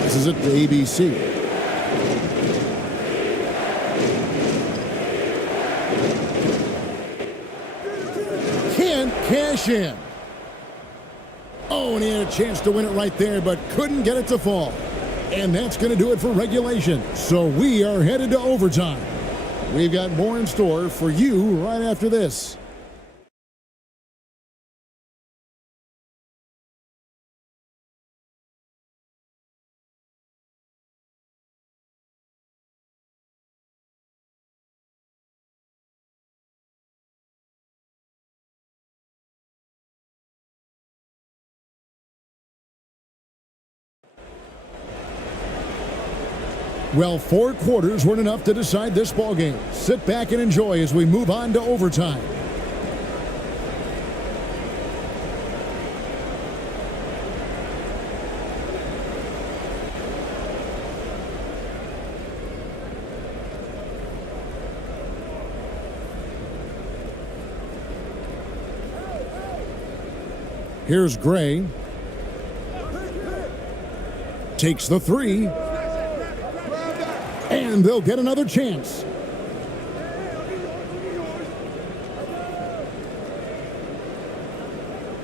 Passes it to ABC. Can't cash in. Oh, and he had a chance to win it right there, but couldn't get it to fall. And that's going to do it for regulation. So we are headed to overtime. We've got more in store for you right after this. Well, 4 quarters weren't enough to decide this ballgame. Sit back and enjoy as we move on to overtime. Here's Gray. Takes the 3. And they'll get another chance.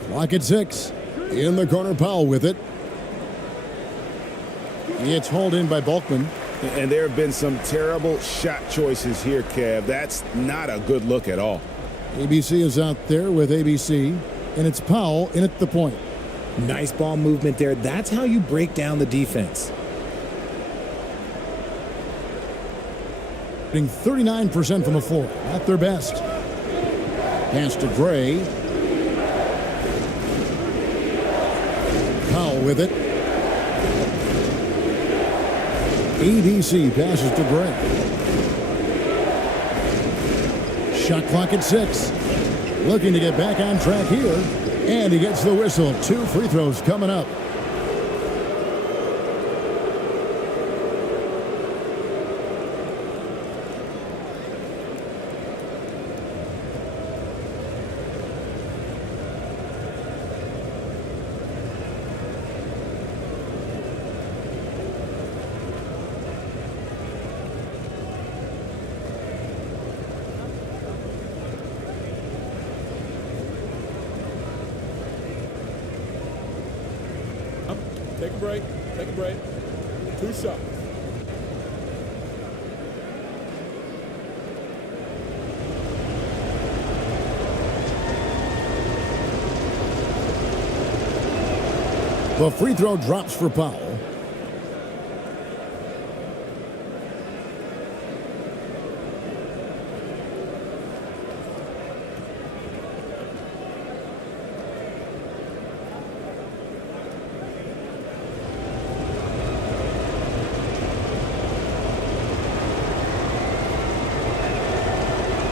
Clock at 6. In the corner, Powell with it. It's hauled in by Bulkman. And there have been some terrible shot choices here, Kev. That's not a good look at all. ABC is out there with ABC, and it's Powell in at the point. Nice ball movement there. That's how you break down the defense. 39% from the floor, at their best. Pass to Gray. Powell with it. ABC passes to Gray. Shot clock at 6. Looking to get back on track here. And he gets the whistle. 2 free throws coming up. Take a break. Take a break. 2 shots. The free throw drops for Powell.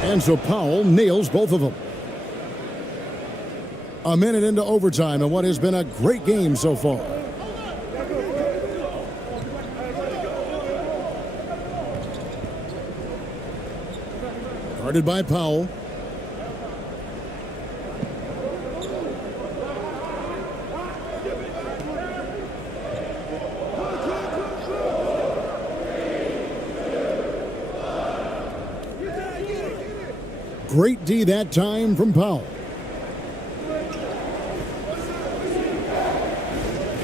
And so Powell nails both of them. A minute into overtime and what has been a great game so far. Guarded by Powell. Great D that time from Powell.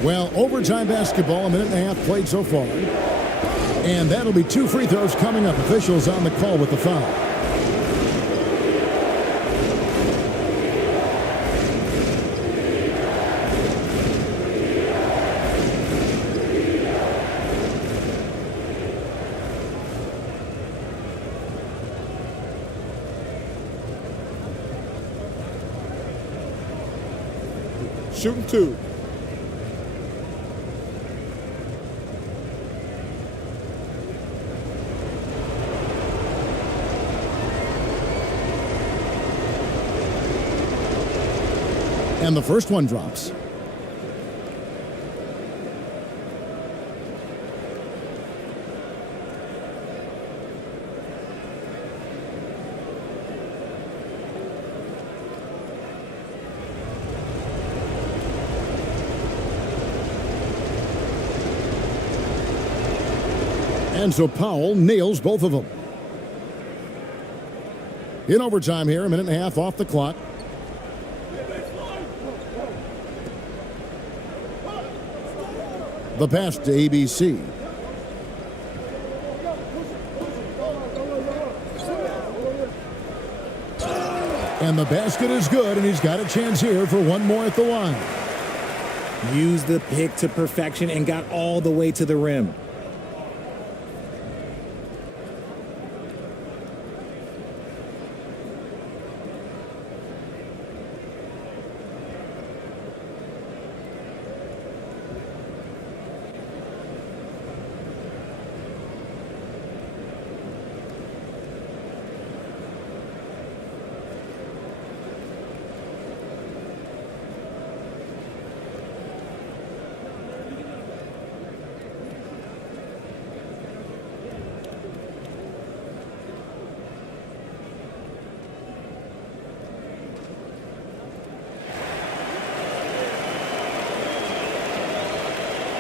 Well, overtime basketball, a minute and a half played so far. And that'll be 2 free throws coming up. Officials on the call with the foul. Shooting 2. And the first one drops. And so Powell nails both of them. In overtime here, a minute and a half off the clock. The pass to ABC. And the basket is good, and he's got a chance here for one more at the line. Used the pick to perfection and got all the way to the rim.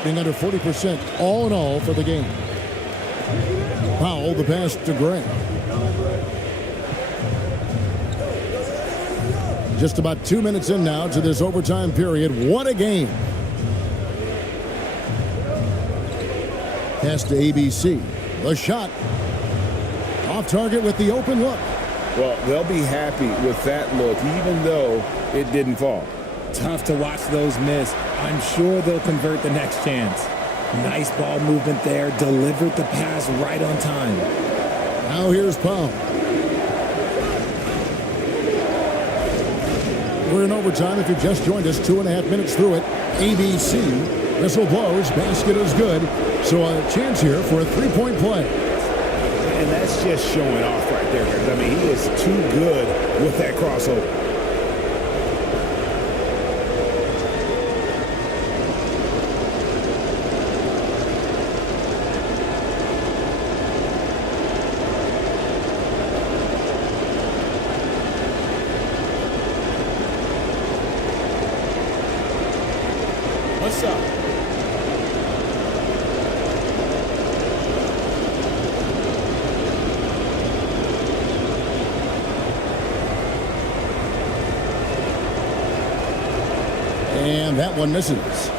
Being under 40% all in all for the game. Powell, the pass to Gray. Just about 2 minutes in now to this overtime period. What a game. Pass to ABC. The shot. Off target with the open look. Well, they'll be happy with that look, even though it didn't fall. Tough to watch those miss. I'm sure they'll convert the next chance. Nice ball movement there. Delivered the pass right on time. Now here's Powell. We're in overtime. If you just joined us, 2.5 minutes through it. ABC. Whistle blows. Basket is good. So a chance here for a three-point play. And that's just showing off right there, guys. I mean, he is too good with that crossover. What's up? And that one misses.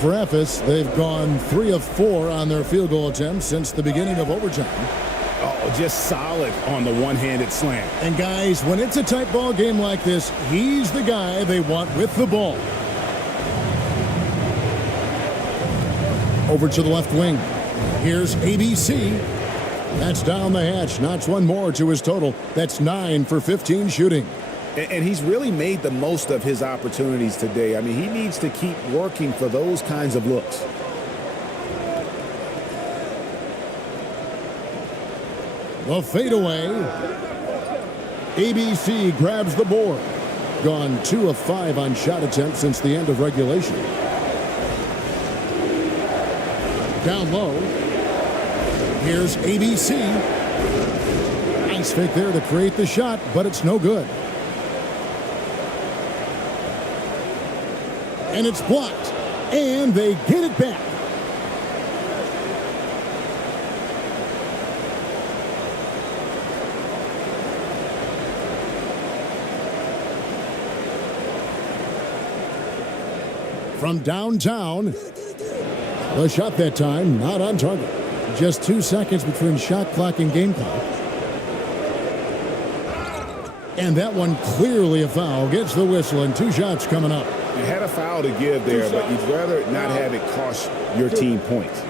For ACES, they've gone 3 of 4 on their field goal attempts since the beginning of overtime. Oh, just solid on the one-handed slam. And guys, when it's a tight ball game like this, he's the guy they want with the ball. Over to the left wing. Here's ABC. That's down the hatch. Knocks one more to his total. That's 9 for 15 shooting. And he's really made the most of his opportunities today. I mean, he needs to keep working for those kinds of looks. The fadeaway. ABC grabs the board. Gone 2 of 5 on shot attempts since the end of regulation. Down low. Here's ABC. Nice fake there to create the shot, but it's no good. And it's blocked. And they get it back. From downtown. The shot that time, not on target. Just 2 seconds between shot clock and game clock. And that one clearly a foul. Gets the whistle and 2 shots coming up. You had a foul to give there, but you'd rather not have it cost your team points.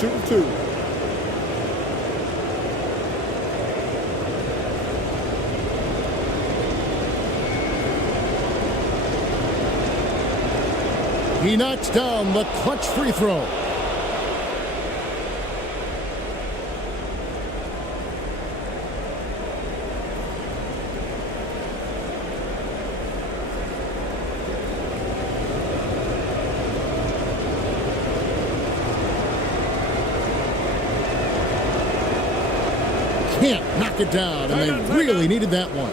Shooting 2. He knocks down the clutch free throw. can't knock it down, and they really needed that one.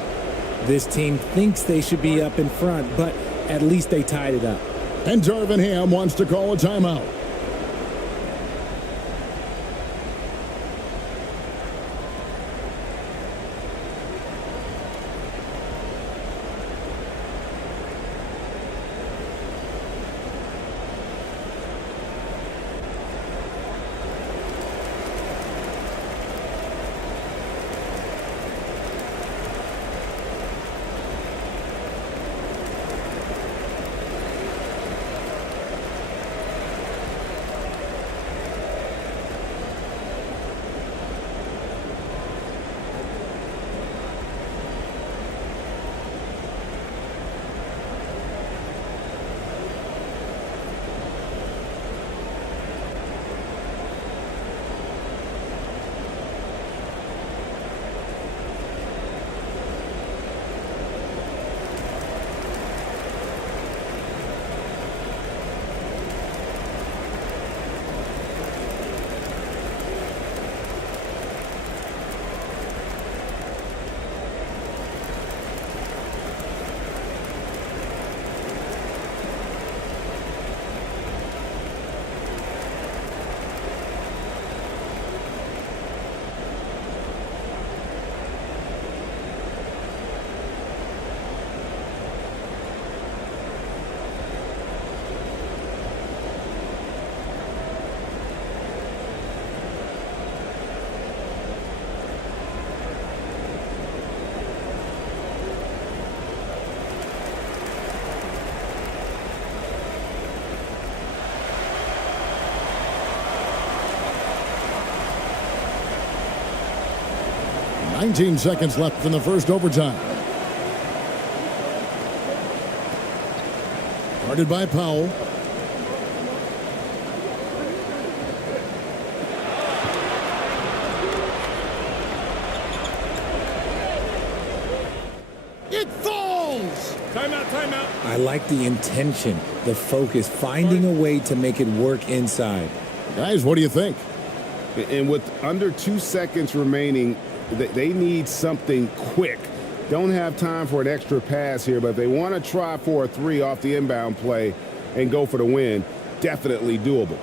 This team thinks they should be up in front, but at least they tied it up. And Darvin Ham wants to call a timeout. "19 seconds left in the first overtime." Guarded by Powell. It falls! Timeout. I like the intention, the focus, finding a way to make it work inside. Guys, what do you think? And with under 2 seconds remaining, they need something quick. Don't have time for an extra pass here, but they want to try for a 3 off the inbound play and go for the win. Definitely doable.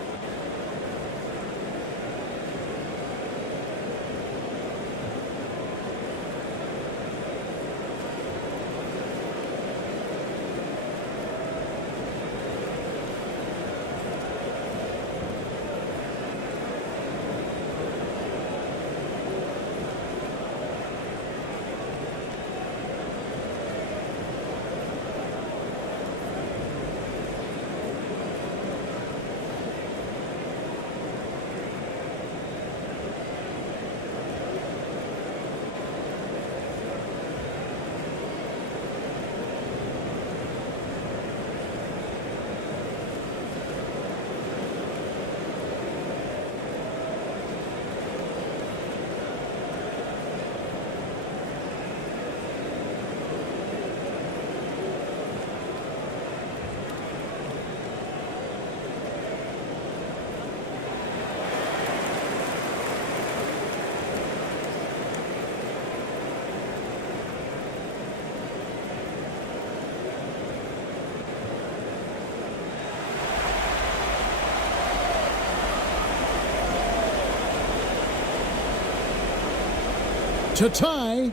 To tie.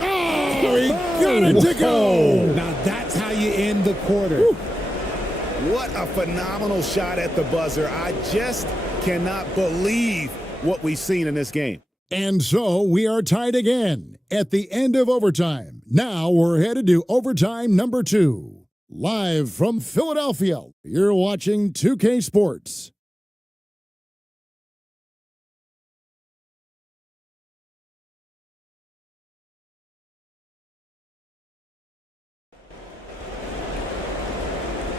Oh, he got it to go. Now that's how you end the quarter. Woo. What a phenomenal shot at the buzzer. I just cannot believe what we've seen in this game. And so we are tied again at the end of overtime. Now we're headed to overtime number 2. Live from Philadelphia, you're watching 2K Sports.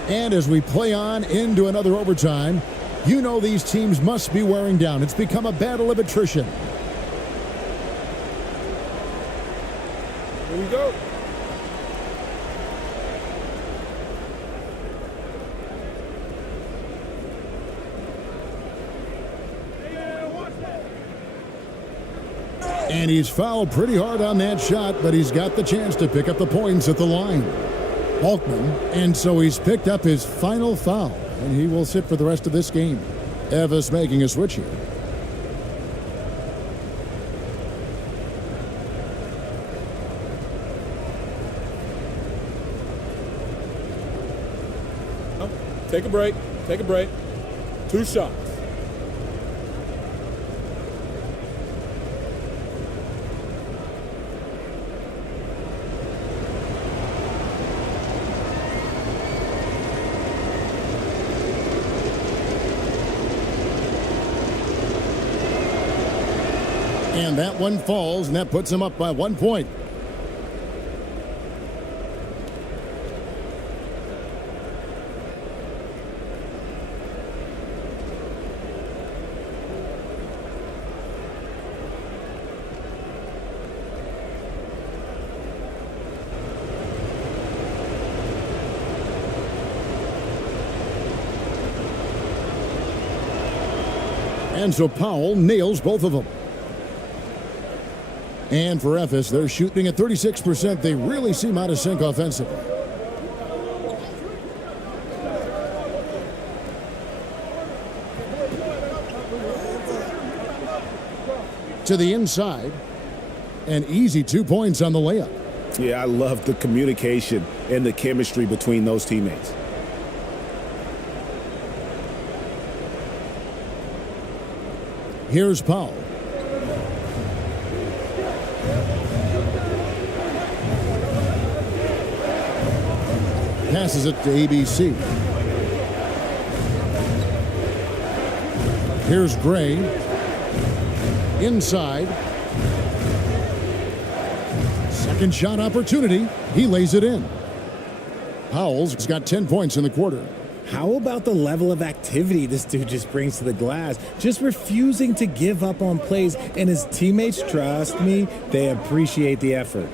And as we play on into another overtime, you know these teams must be wearing down. It's become a battle of attrition. Here we go. And he's fouled pretty hard on that shot, but he's got the chance to pick up the points at the line. Balkman, and so he's picked up his final foul, and he will sit for the rest of this game. Evis making a switch here. Take a break. Take a break. 2 shots. And that one falls, and that puts him up by 1 point. And so Powell nails both of them. And for Evis, they're shooting at 36%. They really seem out of sync offensively. To the inside. An easy 2 points on the layup. Yeah, I love the communication and the chemistry between those teammates. Here's Powell. Passes it to ABC. Here's Gray. Inside. Second shot opportunity. He lays it in. Powell's got 10 points in the quarter. How about the level of activity this dude just brings to the glass? Just refusing to give up on plays, and his teammates, trust me, they appreciate the effort.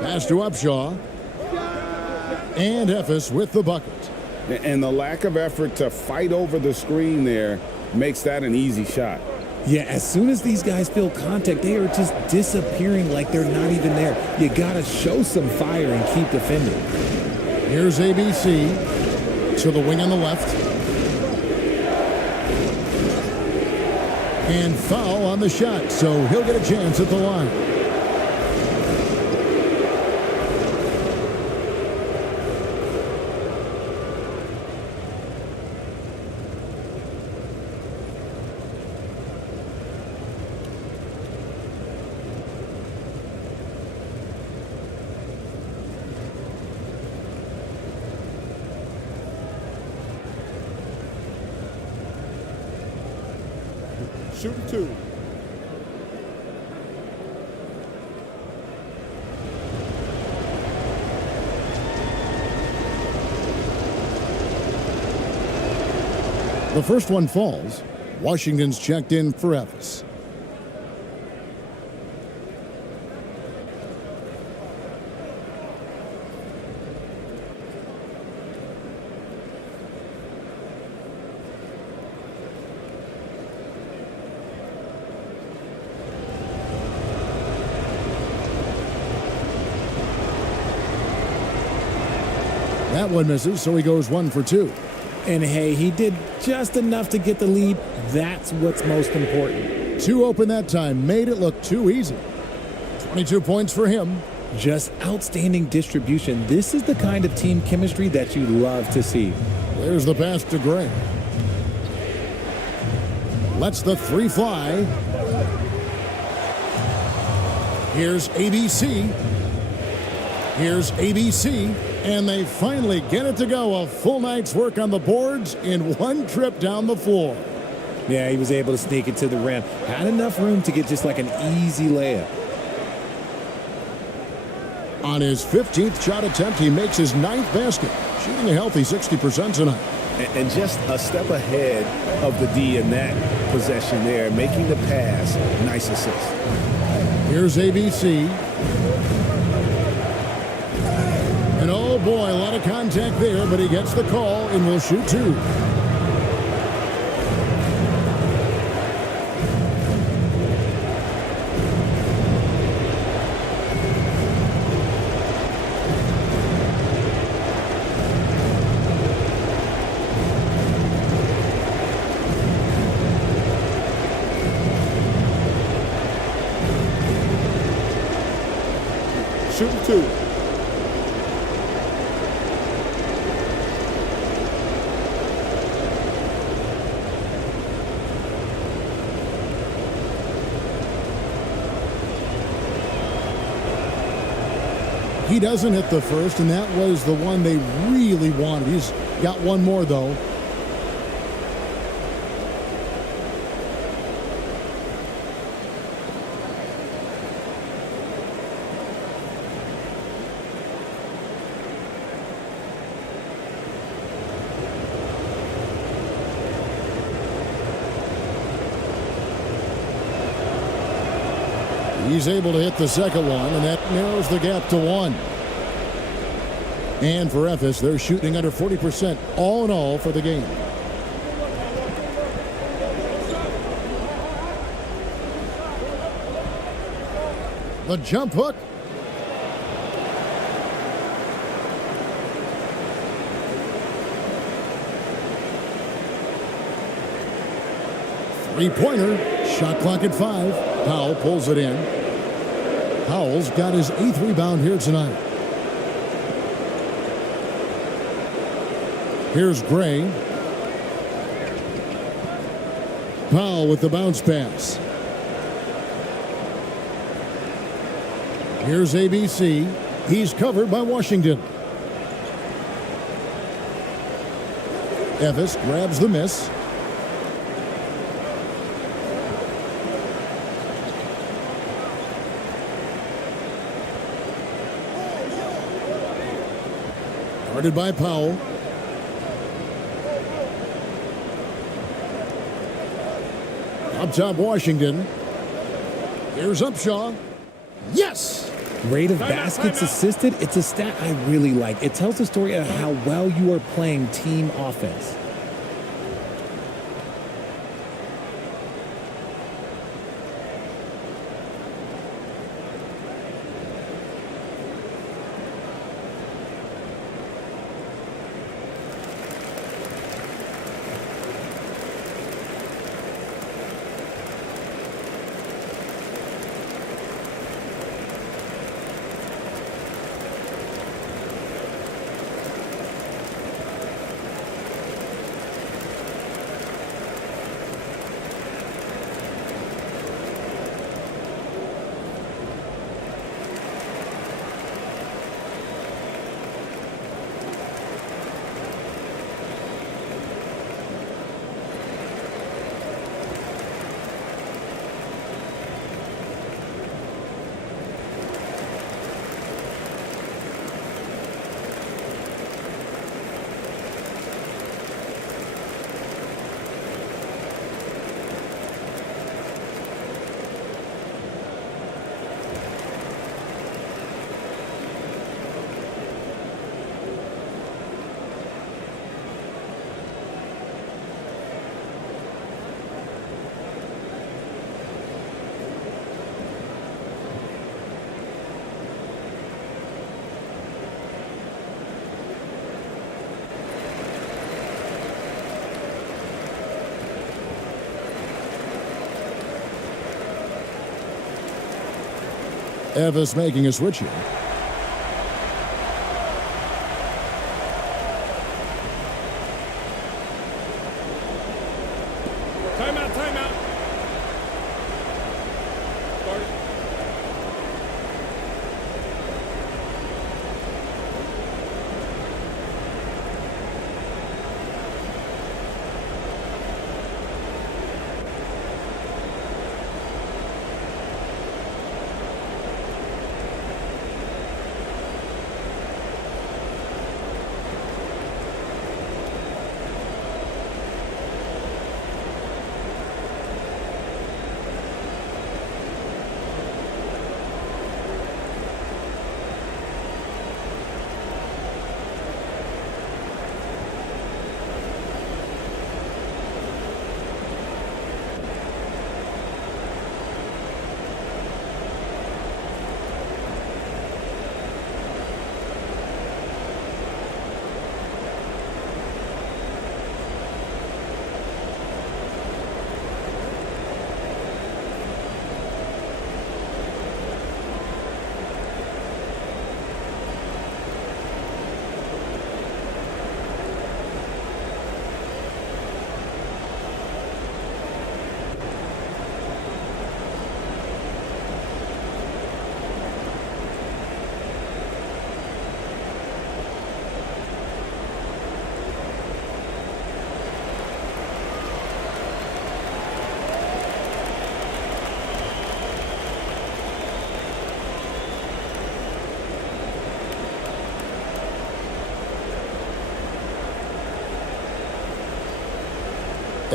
Pass to Upshaw. And Evis with the bucket. And the lack of effort to fight over the screen there makes that an easy shot. Yeah, as soon as these guys feel contact, they are just disappearing like they're not even there. You got to show some fire and keep defending. Here's ABC to the wing on the left. And foul on the shot, so he'll get a chance at the line. Shooting 2. The first one falls. Washington's checked in for Evis. That one misses, so he goes 1 for 2. And hey, he did just enough to get the lead. That's what's most important. 2 open that time, made it look too easy. 22 points for him. Just outstanding distribution. This is the kind of team chemistry that you love to see. There's the pass to Gray. Lets the 3 fly. Here's ABC. Here's ABC. And they finally get it to go. A full night's work on the boards in one trip down the floor. Yeah, he was able to sneak it to the rim. Had enough room to get just like an easy layup. On his 15th shot attempt, he makes his 9th basket, shooting a healthy 60% tonight. And just a step ahead of the D in that possession there, making the pass. Nice assist. Here's ABC. And oh boy, a lot of contact there, but he gets the call and will shoot 2. shooting 2. He doesn't hit the first, and that was the one they really wanted. He's got one more, though. He's able to hit the second one, and that narrows the gap to 1. And for Ephes, they're shooting under 40% all in all for the game. The jump hook. Three-pointer. Shot clock at 5. Powell pulls it in. Powell's got his 8th rebound here tonight. Here's Gray. Powell with the bounce pass. Here's ABC. He's covered by Washington. Ephes grabs the miss. Guarded by Powell. Up top, Washington. Here's Upshaw. Yes! Rate of baskets assisted, it's a stat I really like. It tells the story of how well you are playing team offense. Ephes making a switch here. Timeout, timeout.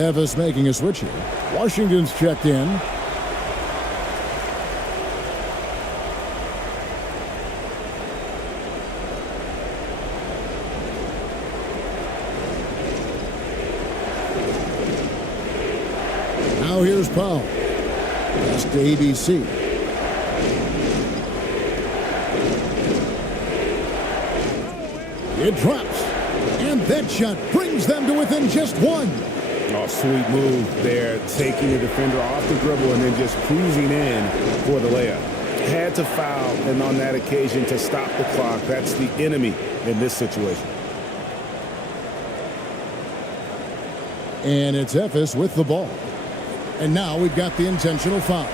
Evis making a switch here. Washington's checked in. Now here's Powell. Pass to ABC. It drops. And that shot brings them to within just one. Oh, sweet move there, taking the defender off the dribble and then just cruising in for the layup. Had to foul, and on that occasion to stop the clock. That's the enemy in this situation. And it's Evis with the ball. And now we've got the intentional foul.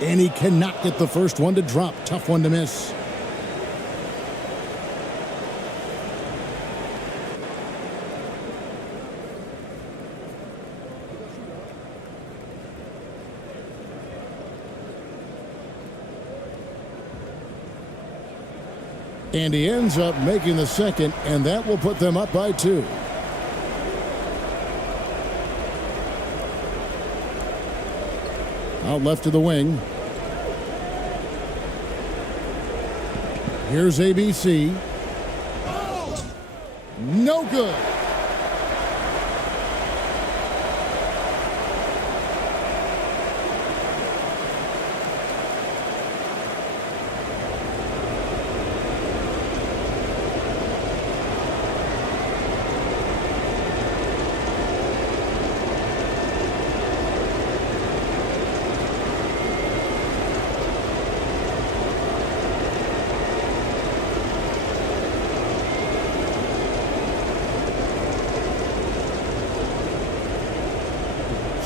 And he cannot get the first one to drop. Tough one to miss. And he ends up making the second, and that will put them up by 2. Out left to the wing. Here's ABC. No good.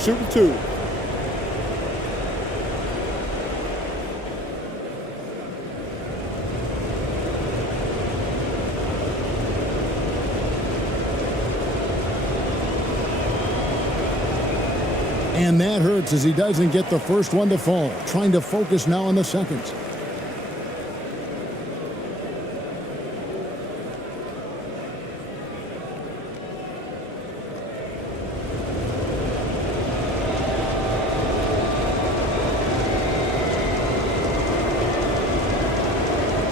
Shooting 2. And that hurts as he doesn't get the first one to fall. Trying to focus now on the second.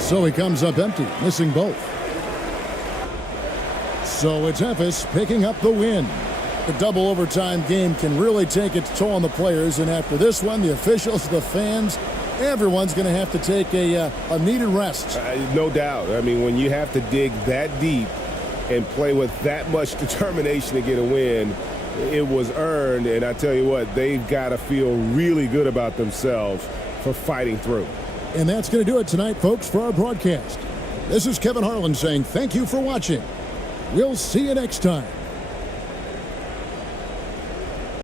So he comes up empty, missing both. So it's Evis picking up the win. The double overtime game can really take its toll on the players, and after this one, the officials, the fans, everyone's going to have to take a needed rest. No doubt. I mean, when you have to dig that deep and play with that much determination to get a win, it was earned, and I tell you what, they've got to feel really good about themselves for fighting through. And that's going to do it tonight, folks, for our broadcast. This is Kevin Harlan saying thank you for watching. We'll see you next time.